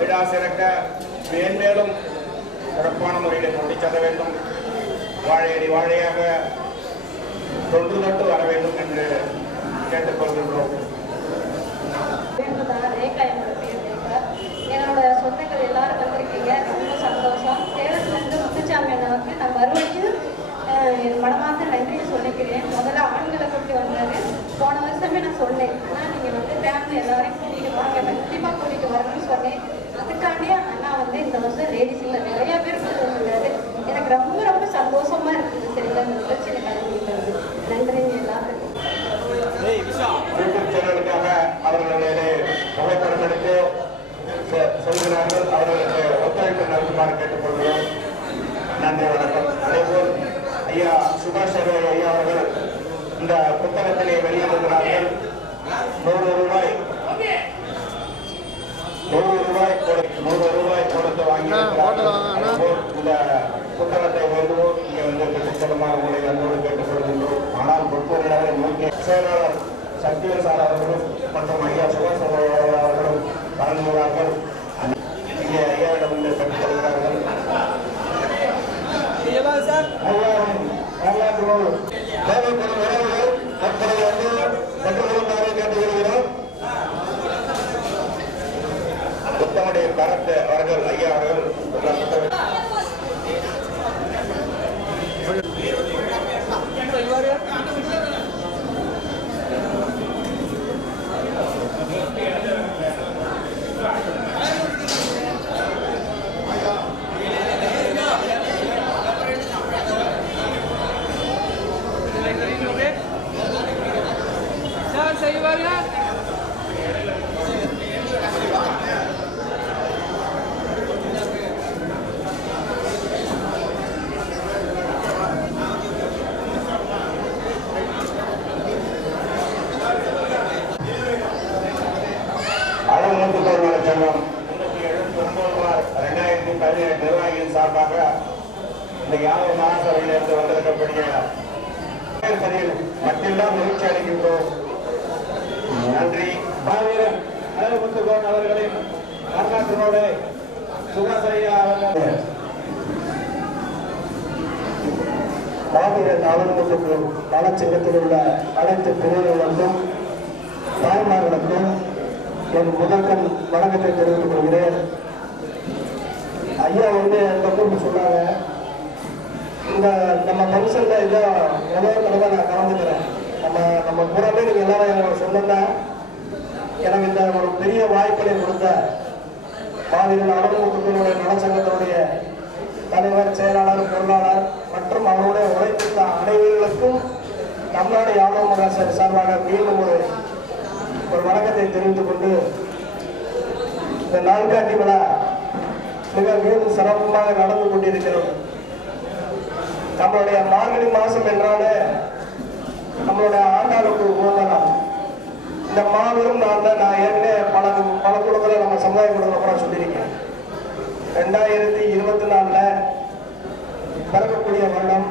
விழா சிறக்க மேன்மேலும் சிறப்பான முறையில் கொண்டு செல்ல வேண்டும். வாழையடி வாழையாக தொன்று தொட்டு வர வேண்டும் என்று கேட்டுக்கொள்கின்றோம். ரேகா, என்னோட பேர் ரேகா. என்னோட சொந்தங்கள் எல்லாரும் வந்திருக்கீங்க, ரொம்ப சந்தோஷம். சேலத்துலேருந்து முத்துச்சாமி அண்ணாவுக்கு நான் மறுபடியும் என் மனமார்ந்த நன்றியை சொல்லிக்கிறேன். முதல்ல ஆண்களை கூட்டி வந்தாரு, போன வருஷமே நான் சொன்னேன், ஆனால் நீங்கள் வந்து ஃபேமிலி எல்லாரையும் கூட்டிகிட்டு வாங்க, கண்டிப்பாக கூட்டிகிட்டு வரணும்னு சொன்னேன். அதுக்காண்டியே அண்ணா வந்து இந்த வருஷம் லேடிஸில் நிறைய பேர் கூட்டு வந்தாரு. எனக்கு ரொம்ப ரொம்ப சந்தோஷமா இருக்குது. சரிங்களா, இந்த நிகழ்ச்சி கலந்துக்கிட்டது நன்றிங்க எல்லாருக்கும். யூடியூப் சேனலுக்காக அவர்களுடைய புகைப்படம் எடுத்து சொல்கிறார்கள். அவர்களுக்கு ஒத்துழைப்பு நடத்துமாறு கேட்டுக்கொள்கிறோம். நன்றி, வணக்கம். அதேபோல் ஐயா சுபாஷ் சர்வே ஐயா அவர்கள் இந்த புத்தகத்திலே வெளியிடுகிறார்கள். 100 ரூபாய் கொடுத்து வாங்கியிருக்கிறார்கள். இந்த புத்தகத்தை வேண்டுவோர் இங்கே வந்து பெற்றுச் செல்லுமாறு உங்களை அன்போடு கேட்டுக்கொள்கின்றோம். ஆனால் பொறுப்பவர்களாக முக்கிய செயலாளர் சக்திவேல் சார் அவர்களும் மற்றும் ஐயா சுபாஷ் சர்வே அவர்களும் வழங்குகிறார்கள். இங்கே ஐயாவிடம் வந்து பெற்றுக் கொள்கிறார்கள். வரலாற்று தேவைப்படும் உறவுகள் மக்களை வந்து பெற்றுக்கொள்ளுமாறு கேட்டுக்கொள்கிறோம். புத்தகமுடைய கரத்தை அவர்கள் ஐயா அவர்கள் சங்கம் 2017 நிர்வாகிகள் சார்பாக இந்த யாதவ மகாசபையிலிருந்து வந்திருக்கக்கூடிய மற்றெல்லாம் மகிழ்ச்சி அளிக்கின்றோம். நன்றி. மாவீரன் அழகுமுத்துக்கோன் அவர்களின் வரலாற்றினோடு சுகாசையா அவர்கள் மாவீரன் அழகுமுத்துக்கோன் நலச்சங்கத்தில் உள்ள அனைத்து பிரிவுகளுக்கும் தாய்மார்களுக்கும் என் முதற்கண் வணக்கத்தை தெரிவித்துக் கொள்கிறேன். ஐயா வந்து அந்த கூட்டு சொன்னாங்க, இந்த நம்ம ஃபங்க்ஷன்ல இதோ முதல் தடவை நான் கலந்துக்கிறேன். நம்ம கூடவே நீங்க எல்லாரும் சொன்னா எனக்கு இந்த ஒரு பெரிய வாய்ப்பினை கொடுத்த மாவீரன் அழகுமுத்துக்கோனுடைய நலச்சங்கத்தினுடைய தலைவர், செயலாளர், பொருளாளர் மற்றும் அவருடைய உழைத்த அனைவர்களுக்கும் தமிழ்நாடு யாதவ மகாசபை சார்பாக மீண்டும் ஒரு வணக்கத்தை தெரிவித்துக் கொண்டு இந்த நாள்காட்டி விழா மிக மிகவும் சிறப்பாக நடந்து கொண்டிருக்கிறது. நம்மளுடைய மார்கழி மாசம் என்றாலே நம்மளுடைய ஆண்டாளுக்கு உகந்த நாள். இந்த மாபெரும் நாள்ல நான் ஏற்கனவே பல குழுக்களை நம்ம சமுதாய குழுக்களை கூட சொல்லியிருக்கேன். 2024 பிறக்கக்கூடிய வருடம்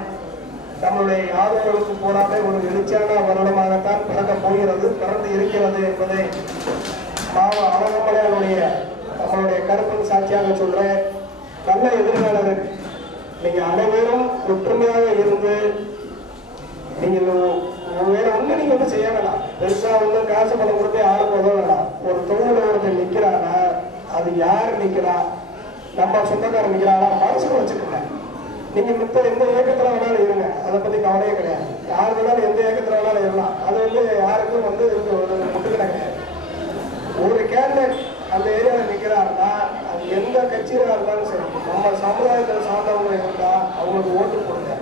நம்மளுடைய யாதவர்களுக்கு போராமே ஒரு எழுச்சியான வருடமாகத்தான் பிறக்க போகிறது, பிறந்து இருக்கிறது என்பதை அழகமலையாளுடைய நம்மளுடைய கருப்பின் சாட்சியாக சொல்றேன். நல்ல எதிர்காலம் இருக்கு. நீங்க அனைவரும் ஒற்றுமையாக இருந்து நீங்க வேற ஒண்ணு நீங்க வந்து செய்ய வேண்டாம். பெருசா வந்து காசு பணம் கொடுத்து யாரும் உதவலாம். ஒரு தொழில ஒருத்தர் நிக்கிறாங்க, அது யார் நிக்கிறா, நம்ம சொந்தக்காரர் நிக்கிறாங்களா, மனசுக்கு வச்சுக்கோங்க. நீங்க மித்த எந்த இயக்கத்துல வேணாலும் இருங்க, அதை பத்தி கவலையே கிடையாது. யார் வேணாலும் எந்த இயக்கத்துல வேணாலும் இருக்கலாம். அது வந்து யாருக்கும் வந்து ஒரு முட்டுக்கிட கிடையாது. ஒரு கேண்டிடேட் அந்த ஏரியாவில் நிற்கிறாருன்னா அது எந்த கட்சியாக இருந்தாலும் சரி, நம்ம சமுதாயத்தில் சார்ந்தவங்க இருந்தால் அவங்களுக்கு ஓட்டு போடுங்க,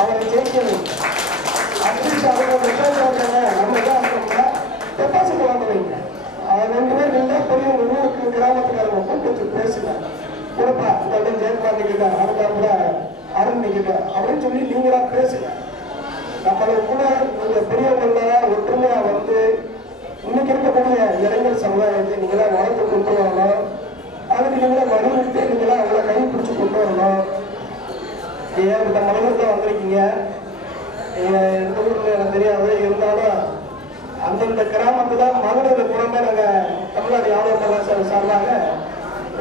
அவரை ஜெயிக்கணும். அட்லீஸ்ட் அவங்க விசாரிச்சாங்க நம்ம தான் இருக்கோம்னா டெபாசிட் வாங்க வைங்க. அதை 2 பேர் நின்று பெரிய ஊருக்கு கிராமத்துக்காரங்க கூப்பிட்டு வச்சு பேசுங்க. கொடுப்பா இந்த ஜெயக்குமார் நிற்கிட்ட, அதுக்கப்புற அருண் நிற்கிட்ட அப்படின்னு சொல்லி நீங்களா பேசுங்க. நம்மளை கூட நீங்க பெரியவங்கள ஒற்றுமையா வந்து இன்னைக்கு இருக்க இருக்கக்கூடிய இளைஞர் சமுதாயத்தை நீங்களா வளர்த்து கொண்டு வரணும். அதுக்கு நீங்களா வலியுறுத்தி நீங்களா அவங்கள கை பிடிச்சி கொண்டு வரணும். ஏற்பட்ட மனிதர்கள் தான் வந்திருக்கீங்க. எந்த ஊரில் எனக்கு தெரியாது, இருந்தாலும் அந்தந்த கிராமத்துல மகளிர் புறமே நாங்கள் தமிழ்நாடு ஆளுநர் மகாசபை சார்பாக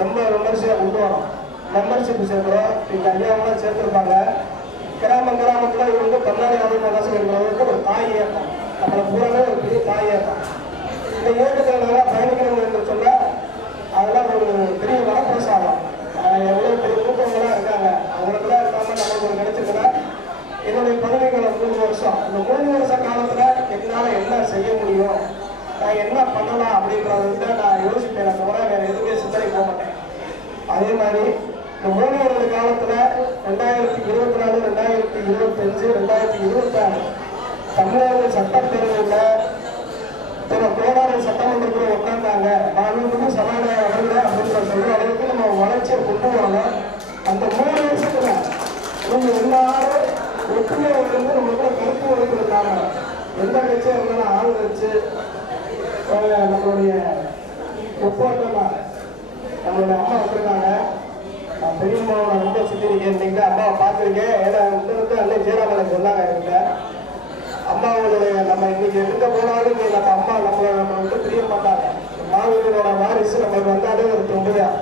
ரொம்ப விமர்சையாக கொண்டு வரோம். மெம்பர்ஷிப் சேர்க்கிறோம். இந்த ஐயாவெல்லாம் சேர்த்துருப்பாங்க. கிராமத்தில் இவங்க தமிழ்நாடு ஆளுநர் மகாசபைங்கிறவங்களுக்கு ஒரு தாய் இயக்கம், நம்மளை பூராமே ஒரு பெரிய தாய் இயக்கம். இந்த இயக்கத்தில் நல்லா பயணிக்கணும் என்று சொல்ல அதெல்லாம் ஒரு பெரிய வரப்பிரசாதம். எவ்வளோ பெரிய கூட்டங்களாக இருக்காங்க, அவங்களுக்குலாம் இருக்காம நம்மளுக்கு ஒரு கிடைச்சிருக்குன்னா என்னுடைய பதவிகளை 3 வருஷம், இந்த 3 வருஷ காலத்தில் என்னால் என்ன செய்ய முடியும், நான் என்ன பண்ணலாம் அப்படின்றத நான் யோசிப்பேன். தவிர வேறு எதுவுமே சிந்தனை போக மாட்டேன். அதே மாதிரி இந்த 3 வருட காலத்தில் 2024, 2025, 2026 தமிழக சட்டப்பேரவையில் கோடாறு சட்டமன்றத்தில் உட்கார்ந்தாங்க. மாநிலத்துக்கு சமாதானம் வரல அப்படின்ற சொல்ற அளவுக்கு நம்ம வளர்ச்சியை கொண்டு வரணும். அந்த 3 வருஷத்துல நீங்க எல்லாரும் ஒற்றுமை வந்து நம்மளுக்கு கருத்து வரைக்கிறதுக்கான எந்த கட்சியாக இருந்தாலும் ஆள் வச்சு நம்மளுடைய ஒப்பந்தமா நம்மளுடைய அம்மா வந்திருக்காங்க. நான் பெரியம்மாவை ரொம்ப சுற்றிருக்கேன். இன்னைக்கு அம்மாவை பார்த்துருக்கேன். ஏன்னா வந்து அன்னைக்கு ஜெயராமன் சொன்னாங்க என்கிட்ட, அம்மாவுடைய நம்ம இன்னைக்கு எங்க போனாலும் நம்ம அம்மா நம்ம வந்து பிரிய மாட்டாங்க. மாவீரனோட வாரிசு நம்மளுக்கு வந்தாலே ஒரு தொண்டுதான்.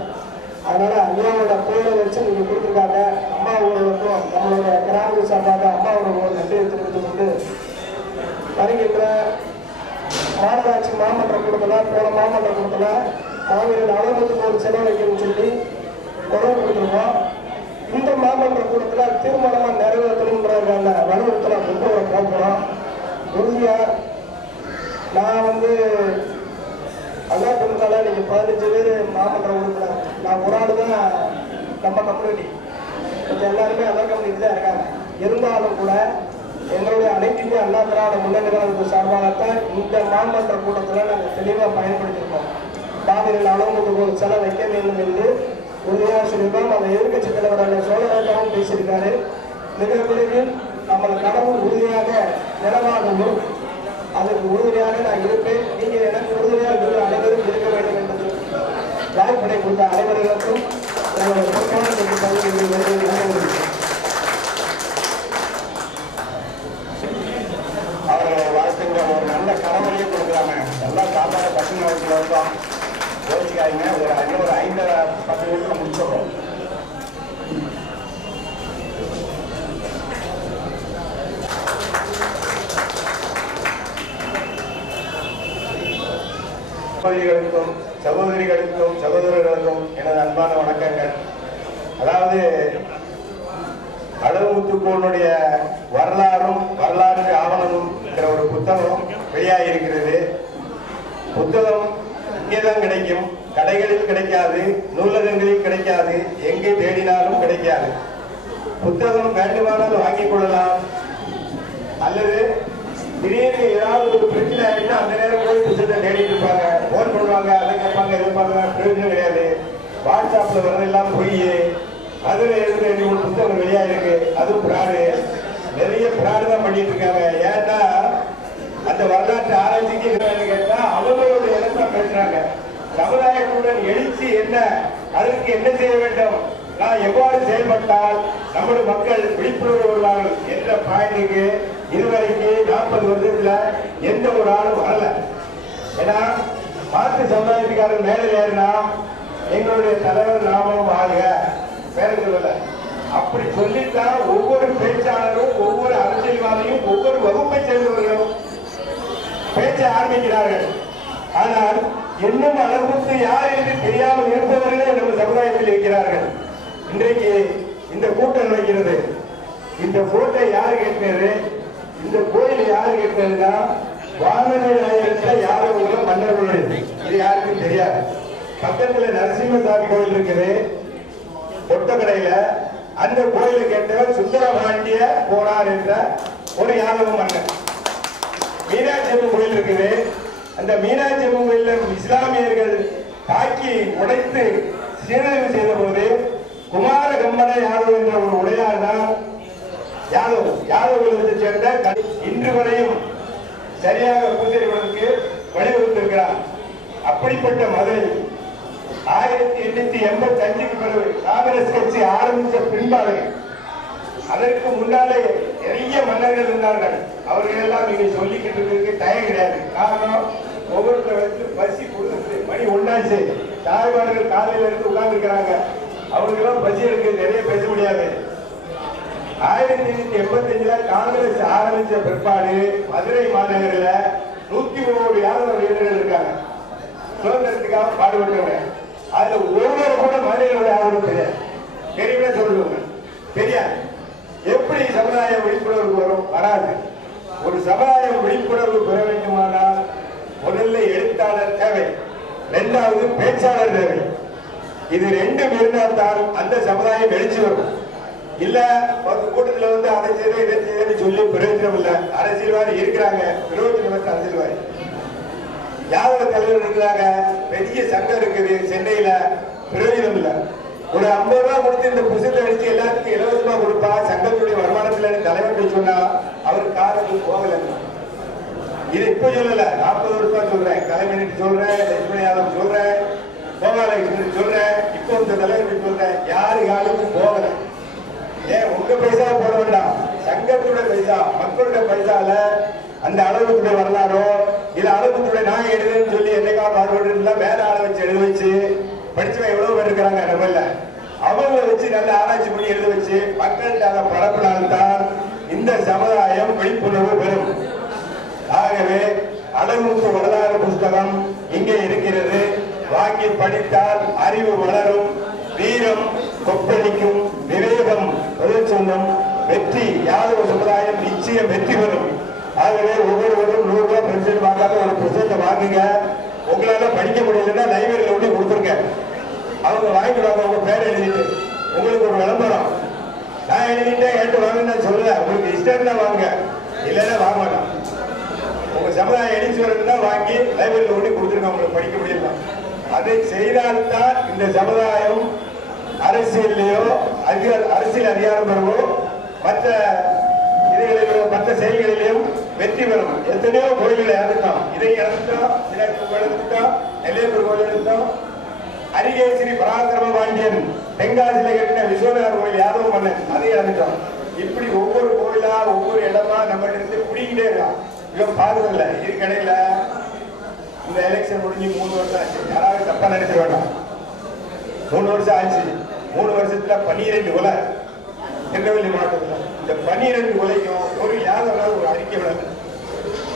அதனால அம்மாவோட பேரை வச்சு நீங்க கொடுத்துருக்காங்க. அம்மாவுக்கும் நம்மளோட கிராம சார்பாக அம்மாவோட ஒரு நன்றியை தெரிவித்துக் கொண்டு வருகின்ற மாநகராட்சி மாமன்ற கூட்டத்தில் போன மாமன்ற கூட்டத்தில் மாவீரன் அலுவலகத்துக்கு ஒரு செலவு வைக்கணும்னு சொல்லி உறவு கொடுத்துருக்கோம். இந்த மாமன்ற கூட்டத்தில் தீர்மானமா நிறைவேற்றணுன்ற வலியுறுத்தலை கொண்டு வர போகிறோம். உறுதியா நான் வந்து அண்ணா கொடுத்தால நீங்க 15 பேர் மாமன்ற உறுப்பினர், நான் ஒரு ஆள் தான் நம்ம கம்யூனிட்டி, கொஞ்சம் எல்லாருமே அண்ணா கம்யூனிட்டி தான் இருக்காங்க. இருந்தாலும் கூட எங்களுடைய அனைத்து இந்திய அண்ணா திராவிட முன்னேற்ற கழகத்தின் சார்பாகத்தான் இந்த மாமன்ற கூட்டத்தில் நாங்கள் தெளிவாக பயன்படுத்தியிருக்கோம். மாவீரன் அலுவலகத்துக்கு ஒரு செலவு வைக்க வேண்டும் என்று உறுதியாக சொல்லியிருக்கோம். அந்த எதிர்கட்சி தலைவரான சோழராஜாவும் பேசியிருக்காரு. மிக விரைவில் நம்ம கனவு உறுதியாக நிலவாகவும் அதற்கு உறுதியாக நான் இருப்பேன். நீங்கள் எனக்கு உறுதியாக அனைவரும் இருக்க வேண்டும் என்பது வாய்ப்படை கொடுத்த அனைவர்களுக்கும் அவர்கள் வாழ்த்துங்கிற ஒரு நல்ல கனவுலையும் கொடுக்குறாங்க. எல்லாம் சாப்பாடு பசங்க வந்தோம் யோசிக்காதீங்க. ஒரு 5-10 நிமிஷம் முடிச்சிடுறோம். சகோதரிகளுக்கும் சகோதரிகளுக்கும் சகோதரர்களுக்கும் எனது அன்பான வணக்கங்கள். அதாவது அழகுமுத்துக்கோனுடைய வரலாறும் வரலாறு ஆவணமும் என்கிற ஒரு புத்தகம் வெளியாகியிருக்கிறது. புத்தகம் இங்கேதான் கிடைக்கும், கடைகளில் கிடைக்காது, நூலகங்களில் கிடைக்காது, எங்கே தேடினாலும் கிடைக்காது. புத்தகம் வேண்டுமானால் வாங்கிக் கொள்ளலாம், அல்லது திடீர்னு ஏதாவது ஒரு பிரச்சனை ஆயிடுச்சுன்னா அந்த நேரம் போய் புத்தகத்தை தேடிட்டு இருப்பாங்க, போன் பண்ணுவாங்க, அதை கேட்பாங்க, எதிர்ப்பாங்க. பிரயோஜனம் கிடையாது. வாட்ஸ்அப்ல வரதெல்லாம் போய் அதுல இருந்து ஒரு புத்தகம் வெளியாயிருக்கு. அதுவும் பிராடு, நிறைய பிராடு தான் பண்ணிட்டு இருக்காங்க. ஏன்னா அந்த வரலாற்று ஆராய்ச்சிக்கு கேட்டா அவங்களோட இடத்தான் பேசுறாங்க. சமுதாயத்துடன் எழுச்சி என்ன, அதற்கு என்ன செய்ய வேண்டும், நான் எவ்வாறு செயல்பட்டால் நமது மக்கள் விழிப்புணர்வு வருவார்கள் என்ற பாயிண்ட்டுக்கு இதுவரைக்கும் 40 வருஷத்துல எந்த ஒரு ஆளும் வரல. ஏன்னா மாற்று சமுதாயத்துக்காரர் மேலே ஏறினா எங்களுடைய தலைவர் நாமம் ஆக வேற சொல்லல. அப்படி சொல்லித்தான் ஒவ்வொரு பேச்சாளரும் ஒவ்வொரு அரசியல்வாதியும் ஒவ்வொரு வகுப்பை சேர்ந்தவர்களும் பேச்ச ஆரம்பிக்கிறார்கள். ஆனால் இன்னும் அளவுக்கு யார் என்று தெரியாமல் இருப்பவர்களே நம்ம சமுதாயத்தில் இருக்கிறார்கள். இன்றைக்கு இந்த கூட்டம் நடக்கிறது. இந்த கோட்டை யாரு கேட்கிறது, இந்த கோயில் யாரு கேட்கிறதுனா வானதி நாயகத்தில் யாரும் உள்ள மன்னர்கள். இது யாருக்கும் தெரியாது. பக்கத்துல நரசிம்மசாமி கோயில் இருக்குது கொட்டக்கடையில. அந்த கோயிலை கேட்டவர் சுந்தரபாண்டிய போனார் என்ற ஒரு யாதவ மன்னர். மீனாட்சி அம்மன் கோயில் இருக்குது. அந்த மீனாட்சி அம்மன் கோயில இஸ்லாமியர்கள் தாக்கி உடைத்து சீரழிவு செய்த போது குமார கம்பன யாதவ் என்ற ஒரு உடையார் தான் யாதவ சேர்ந்த இன்று வரையும் சரியாக பூஜை வழிவகுத்திருக்கிறார். அப்படிப்பட்ட மதுரை 1885க்கு பிறகு காங்கிரஸ் கட்சி ஆரம்பித்த பின்பாடு அதற்கு முன்னாலே நிறைய மன்னர்கள் இருந்தார்கள். அவர்கள் எல்லாம் நீங்க சொல்லிக்கிட்டு இருக்கிறதுக்கு டயம் கிடையாது. காரணம் ஒவ்வொருத்தர் வந்து பசி கொடுத்து மணி ஒன்னாச்சு, தாய்மார்கள் காலையில இருந்து உட்கார்ந்து இருக்கிறாங்க. அவங்களுக்கெல்லாம் பசி இருக்கு, நிறைய பேச முடியாது. 1885 காங்கிரஸ் ஆரம்பிச்ச பிற்பாடு மதுரை மாநகரில் 103 யாதவ வீரர்கள் இருக்காங்க. சுதந்திரத்துக்காக பாடுபட்டவங்க. அதுல ஒருவர் கூட மதுரையோட யாரும் தெரியாது. தெரியுமே சொல்லுவாங்க, தெரியாது. எப்படி சமுதாய விழிப்புணர்வு வரும்? வராது. ஒரு சமுதாய விழிப்புணர்வு பெற வேண்டுமானால் முதல்ல எழுத்தாளர் தேவை, இரண்டாவது பேச்சாளர் தேவை. இது ரெண்டும் இருந்தால்தான் அந்த சமுதாயம் எழுச்சி வரும். இல்ல கூட்டத்தில் வந்து அதை செய்த இதை செய்தன்னு சொல்லி பிரயோஜனம் இல்லை. அரசியல்வாதி இருக்கிறாங்க, பிரயோஜனமற்ற அரசியல்வாதி. யாதவ தலைவர் இருக்கிறாங்க, பெரிய சங்கம் இருக்குது சென்னையில, பிரயோஜனம் இல்லை. ஒரு 50 ரூபாய் கொடுத்து இந்த புதுசத்தை அடிச்சு எல்லாத்துக்கும் இலவசமா கொடுப்பா, சங்கத்துடைய வருமானத்துல தலைவர் சொன்னா அவர் காலத்துக்கு போகல. இது இப்ப சொல்லல, 40 வருஷம் சொல்றேன், கலைமணிக்கு சொல்றேன், லட்சுமி யாதவ் சொல்றேன், கோபாலகிருஷ்ணன் சொல்றேன், இப்போ இந்த தலைவர் சொல்றேன், யாரு காலத்துக்கும் போகல. ஏன் உங்க பைசா போட வேண்டாம், சங்கத்துடைய பைசா, மக்களுடைய பைசால அந்த அளவுக்குடைய வரலாறோ இல்ல அளவுக்குடைய நான் எழுதுன்னு சொல்லி என்னைக்கா பாடுபட்டு வேற ஆளை வச்சு எழுத வச்சு படிச்சவன் எவ்வளவு பேர் இருக்கிறாங்க நம்மள, அவங்களை வச்சு நல்ல ஆராய்ச்சி பண்ணி எழுத வச்சு மக்கள்கிட்ட பரப்பினால்தான் இந்த சமுதாயம் விழிப்புணர்வு பெறும். ஆகவே அழகுக்கு வரலாறு புஸ்தகம் இங்கே இருக்கிறது. வாங்கி படித்தால் அறிவு வளரும், வீரம் கொப்பளிக்கும், விவேகம் சொந்தம், வெற்றி யாதவ சமுதாயம் நிச்சயம் வெற்றி பெறும். ஆகவே ஒவ்வொருவரும் 100 ரூபாய் பென்ஷன் வாங்காம ஒரு புத்தகத்தை வாங்குங்க. உங்களால படிக்க முடியலன்னா லைப்ரரியில ஒண்ணு கொடுத்துருங்க, அவங்க வாங்கிடுவாங்க. உங்க பேர் எழுதிட்டு உங்களுக்கு ஒரு விளம்பரம், நான் எழுதிட்டேன் ஏற்று வாங்க சொல்லல, உங்களுக்கு இஷ்டம் தான் வாங்க, இல்லைன்னா வாங்க வேண்டாம். உங்க சமுதாயம் எழுச்சி வரணும்னா வாங்கி லைப்ரரியில ஒண்ணு கொடுத்துருங்க, உங்களுக்கு படிக்க முடியல. அதை செய்தால்தான் இந்த சமுதாயம் அரசியலையோ அரசியல் அதிகாரம் பெறவோ மற்ற இதுகளிலும் மற்ற செயல்களிலும் வெற்றி பெறும். எத்தனையோ கோயில்களை இறந்துட்டோம், இதை இறந்துட்டோம், இழந்துட்டோம், நெல்லையப்பூர் கோயில் எடுத்தோம், அரிகேசரி பராக்கிரம பாண்டியன் தென்காசியில கட்டின விஸ்வநாதர் கோயில் யாதவ மன்னன், அதை இறந்துட்டோம். இப்படி ஒவ்வொரு கோயிலா ஒவ்வொரு இடமா நம்ம இருந்து குடிக்கிட்டே இருக்கான். இவன் பாக்குறதில்ல. இதுக்கடையில இந்த எலெக்ஷன் முடிஞ்சு 3 வருஷம் ஆச்சு, யாராவது தப்பா நினைக்க வேண்டாம். 3 வருஷம் ஆச்சு. 3 வருஷத்துல 12 கொலை திருநெல்வேலி மாவட்டத்தில். இந்த 12 கொலைக்கும் ஒரு யாதவரால் ஒரு அறிக்கை விடல.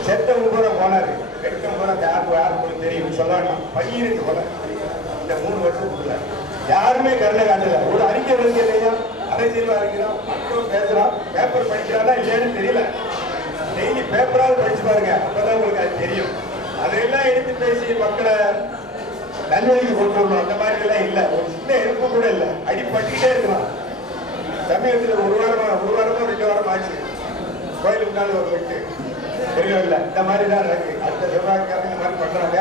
செத்தவங்க கூட போனாரு, எடுக்க போன யாருக்கு தெரியும் சொல்ல வேண்டாம். 12 கொலை இந்த 3 வருஷத்துக்குள்ள யாருமே கருணை காட்டல. ஒரு அறிக்கை விடுங்க இல்லையா? அரசியல் அறிக்கிறோம், மக்களும் பேசுறோம், பேப்பர் படிக்கிறானா இல்லையான்னு தெரியல. டெய்லி பேப்பராவது படிச்சு பாருங்க, அப்பதான் உங்களுக்கு அது தெரியும். அதையெல்லாம் எடுத்து பேசி மக்களை நல்வழிக்கு கொண்டு வரணும். அந்த மாதிரி எல்லாம் இல்ல, ஒரு சின்ன இருப்பு கூட இல்ல, அடிப்பட்டுக்கிட்டே இருக்கலாம். சமயத்தில் ஒரு வாரமோ 2 வாரம் ஆச்சு, கோயிலுக்கு முன்னாடி ஒரு வெட்டு தெரியல. இந்த மாதிரி தான் இருக்கு. அடுத்த செவ்வாய்க்காரங்க இந்த மாதிரி பண்றாங்க.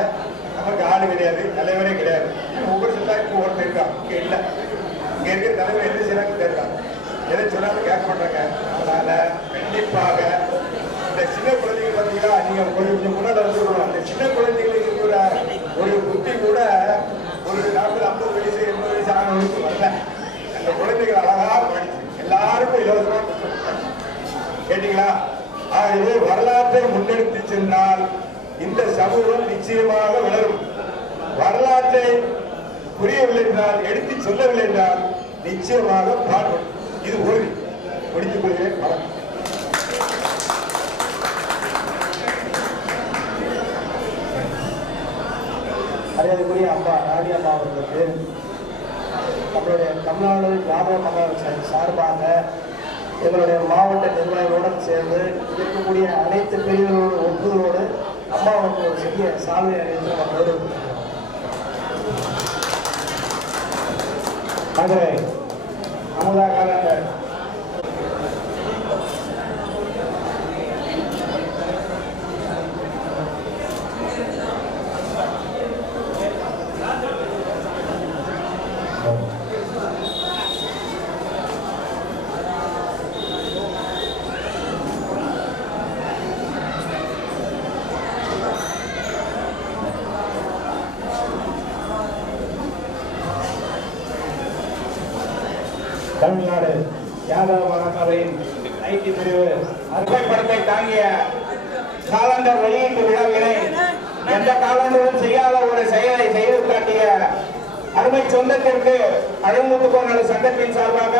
நமக்கு ஆளு கிடையாது, தலைவரே கிடையாது. ஒவ்வொரு சமுதாயத்துக்கும் ஒருத்தர் இருக்கான், இங்க இல்ல. இங்க இருக்கிற தலைவர் என்ன செய்யறாங்க இருக்காங்க, எதை சொன்னாலும் கேட்க மாட்டாங்க. அதனால கண்டிப்பாக இந்த சின்ன குழந்தைகள் பார்த்தீங்கன்னா, நீங்க கொஞ்சம் முன்னாடி வந்துருக்கணும். அந்த சின்ன குழந்தைகளுக்கு கூட ஒரு புத்தி கூட ஒரு 40-50 வயசு 80 வயசு ஆனவங்களுக்கு வரல. அந்த குழந்தைகள் அழகா படிச்சு எல்லாருக்கும் இலவசமா கேட்டீங்களா? ஆகவே வரலாற்றை முன்னெடுத்து சென்றால் இந்த சமூகம் நிச்சயமாக வளரும். வரலாற்றை புரியவில்லை என்றால், எடுத்து சொல்லவில்லை என்றால் நிச்சயமாக பாடுபடும். இது உறுதி. முடித்துக் கொள்கிறேன். வணக்கம். மரியாதைக்குரிய அம்மா ராணி அம்மா அவர்களுக்கு நம்மளுடைய தமிழ்நாடு கிராம மகாசபை சார்பாக எங்களுடைய மாவட்ட நிர்வாகிகளுடன் சேர்ந்து இருக்கக்கூடிய அனைத்து பிரிவுகளோடு ஒப்புதலோடு அம்மாவுக்கு ஒரு சிறிய சால்வை அணிந்து நம்மளோடு மதுரை அமுதா கலந்தர் தமிழ்நாடு யாதவ மகாசபையின் ஐடி பிரிவு புகைப்படத்தை தாங்கிய காலண்டர் வெளியீட்டு விழாவினை எந்த காலண்டரும் செய்யாத ஒரு செயலை செய்து காட்டிய அருமை சொந்தத்திற்கு அழகுமுத்துக்கோன் சங்கத்தின் சார்பாக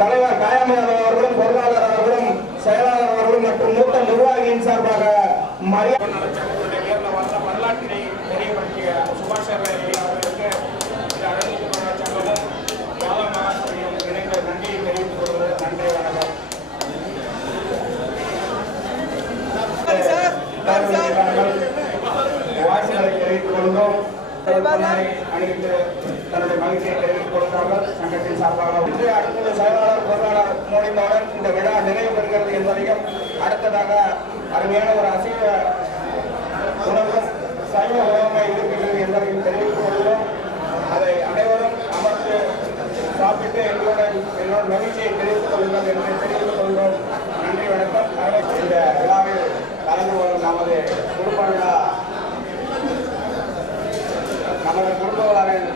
தலைவர் காயமலர் அவர்களும் பொருளாளர் அவர்களும் செயலாளர் அவர்களும் மற்றும் மூத்த நிர்வாகியின் சார்பாக வரலாற்றினை தெரியப்படுத்திய சுபாஷ் அவர்களுக்கு அழகுமுத்துக்கோன் சங்கமும் யாதவ மகாசபையும் இணைந்த நன்றியை தெரிவித்துக் கொள்வது. நன்றி, வணக்கம். வாய்ஸ்களை தெரிவித்துக் கொள்கிறோம். அணிவித்து தன்னுடைய மகிழ்ச்சியை தெரிவித்துக் கொள்கிறார்கள் சங்கத்தின் சார்பாக. அடுத்தது செயலாளர் பொருளாளர் மோடியுடன் இந்த விழா நிறைவு பெறுகிறது என்பதையும் அடுத்ததாக அருமையான ஒரு அசைவ உணவும் சைவ உணவுமை இருக்கிறது என்பதையும் தெரிவித்துக் கொள்கிறோம். அதை அனைவரும் அமர்ந்து சாப்பிட்டு என்னோட மகிழ்ச்சியை தெரிவித்துக் கொள்கிறோம் என்று தெரிவித்துக் கொள்கிறோம். நன்றி, வணக்கம். இந்த விழாவில் கலந்து கொள்ளும் நமது குடும்ப விழா நமது குடும்ப விழாவில்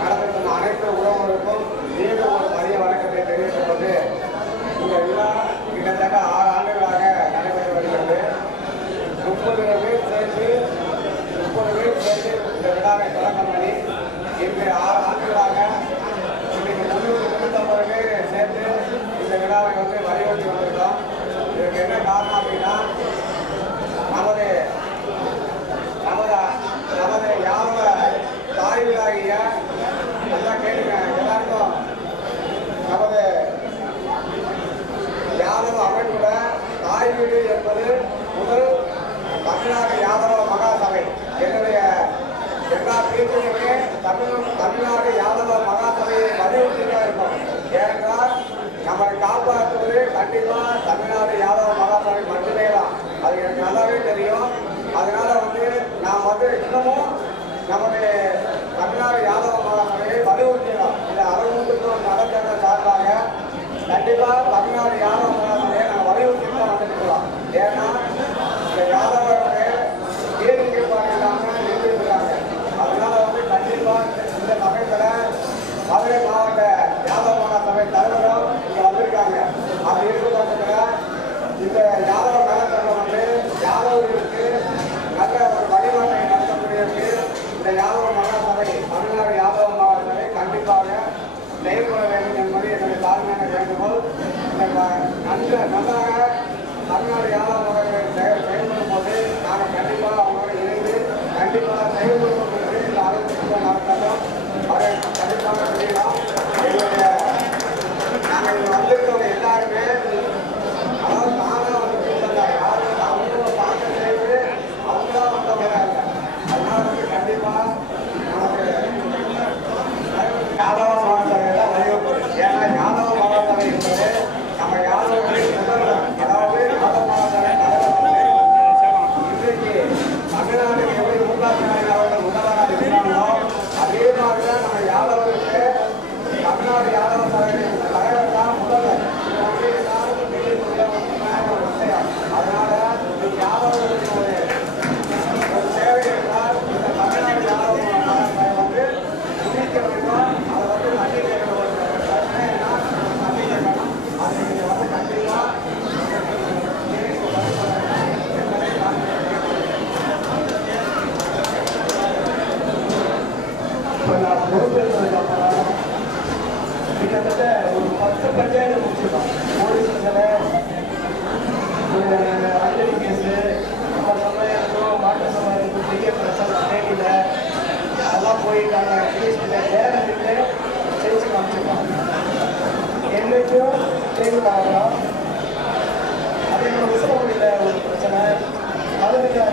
நடந்திருக்கும் அனைத்து உறவுகளுக்கும் மீண்டும் ஒரு மதிய வணக்கத்தை தெரிவித்துக் கொண்டு இந்த விழா கிட்டத்தட்ட 6 ஆண்டுகளாக நடைபெற்று வருகிறது. 30 பேர் சேர்ந்து இந்த விழாவை தொடக்கம் பண்ணி இன்று 6 ஆண்டுகளாக இன்றைக்கு 350 பேர் சேர்ந்து இந்த விழாவை வலியுறுத்தி வந்திருக்கோம். இதுக்கு என்ன காரணம் அப்படின்னா நமது யாதவ தாய்விலாகிய எல்லாம் கேளுங்க எல்லாருக்கும் நமது யாதவ அமைப்புட தாய் வீடு என்பது முதல் தமிழ்நாடு யாதவ மகாசபை. என்னுடைய எல்லா பேச்சுகளுமே தமிழ்நாடு யாதவ மகாசபையை வலியுறுத்தி தான் இருக்கும். ஏனென்றால் நம்மளை காப்பாற்றுவது கண்டிப்பாக தமிழ்நாடு யாதவ மகாசபை மட்டுமே தான். அது எனக்கு நல்லாவே தெரியும். அதனால நாம் இன்னமும் நம்முடைய தமிழ்நாடு யாதவ மகாசபையை வலியுறுத்தினோம். இந்த அறுபதுக்கும் நலச்சங்க சார்பாக கண்டிப்பாக தமிழ்நாடு யாதவ மகாசபையை நாங்கள் வலியுறுத்தி தான் வந்துருக்கிறோம். ஏன்னா இந்த யாதவர்களுடைய கேள்வி இல்லாமல் நிறுத்திருக்கிறாங்க. அதனால கண்டிப்பாக இந்த சமயத்தில் மதுரை மாவட்ட யாதவ மகாசபை தலைவரும் இங்கே வந்திருக்காங்க. அப்படி இருக்கும் பட்சத்தில் இந்த யாதவ நலச்சங்கம் யாதவர்களுக்கு நல்ல ஒரு வழிபாட்டை நடத்தக்கூடியவருக்கு இந்த யாதவ மகாசபை தமிழ்நாடு யாதவ மகாசபை கண்டிப்பாக செயல்பட வேண்டும் என்பது என்னுடைய தாழ்மையான வேண்டுகோள். நன்றாக தமிழ்நாடு யாதவ மகாசபை செயல்படும் போது நாங்கள் கண்டிப்பாக அவங்களோட இணைந்து கண்டிப்பாக செயல்படுத்தும் இந்த அரசு நடத்தணும். அதை கண்டிப்பாக செய்யலாம். நாங்கள் இங்கே வந்திருக்கவங்க எல்லாருமே அதாவது தானாக வந்து யாரும் அவங்க பார்க்க செய்து அவங்க தான் வந்தவங்க. அதனால கண்டிப்பாக நமக்கு யாதவ மகாசபையில வலியுறுத்தும். ஏன்னா யாதவ மகாசபை என்பது நம்ம யாதவர்களின் முதல்வர், அதாவது யாதவ மகாசபை தலைவர் இன்றைக்கு தமிழ்நாடு எப்படி மூன்றாம் அவர்கள் முதல்வராக இருக்கிறாங்களோ அதே மாதிரிதான் நம்ம யாதவருக்கு தமிழ்நாடு யாதவ சபையின் தலைவர் தான் முதல்வர். எல்லாருக்கும் தெரியக்கூடிய ஒரு விஷயம். அதனால யாதவர்களுக்கு ஒரு சேவை என்றால் இந்த தமிழ்நாடு யாதவ மகாசபை முடிக்க வேண்டும். அதை நன்றி கேட்கணும். நன்றி கேட்கணும். அதை நீங்கள் கண்டிப்பாக இப்போ நான் பொறுப்பேற்றதுக்கு அப்புறம் கிட்டத்தட்ட ஒரு 10 பஞ்சாயத்து முடிச்சிருக்கோம். போலீஸ் பிரச்சனை, அஞ்சலி கேஸு, நம்ம சமுதாயத்துக்கும் மாட்டு சமுதாயத்துக்கும் பெரிய பிரச்சனை தேவையில்லை. அதெல்லாம் போய் நாங்கள் அட்லீஸ்ட் நேரம் விட்டு செஞ்சு காமிச்சிருக்கோம். என்றைக்கும் தேடி பார்க்குறோம். அதே மாதிரி விசவங்களில் ஒரு பிரச்சனை, அதுக்கான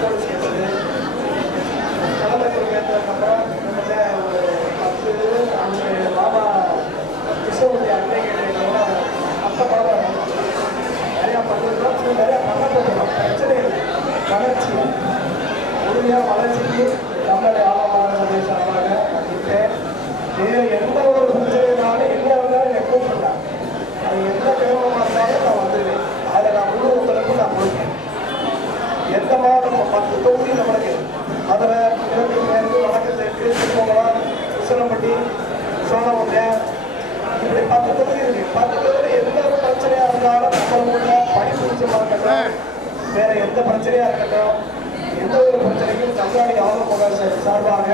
போலீஸ் கேஸு தலைமைக்கு ஏற்றதுக்கப்புறம் கிட்டத்தட்ட ஒரு 10 அந்த மாமா விசவண்டி அன்னைகளோட அப்போ நிறையா பண்ணிருக்கோம். நிறையா பண்ண போகிறோம். பிரச்சனை வளர்ச்சி முழுமையாக வளர்ச்சிக்கு தமிழ்நாடு ஆலமான சார்பாக கண்டிப்பேன். வேறு எந்த ஒரு பிரச்சனைனாலும் என்ன இருந்தாலும் என்னை கூப்பிடுறாங்க. அது எந்த தேவமாக இருந்தாலும் நான் வந்துடுவேன். அதில் நான் முழு உங்களுக்கு நான் கொடுப்பேன். எந்த மாவட்டம் 10 தொகுதி நம்மளுக்கு அதில் 24 வடக்கு தெற்கு திருப்பங்கலம் உசிலம்பட்டி சோழவந்தேன் விஷயமா இருக்கட்டும், வேற எந்த பிரச்சனையா இருக்கட்டும், எந்த ஒரு பிரச்சனைக்கும் கங்காணி ஆலோசகர் சார்பாக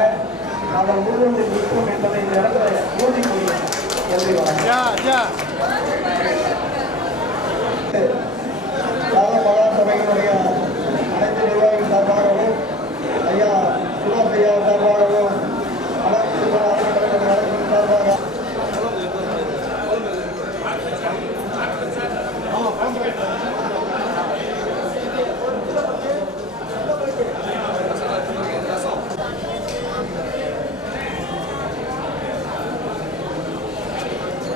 நாங்கள் முன்வந்து நிற்போம் என்பதை இந்த இடத்துல உறுதி கூறுகிறோம். நன்றி.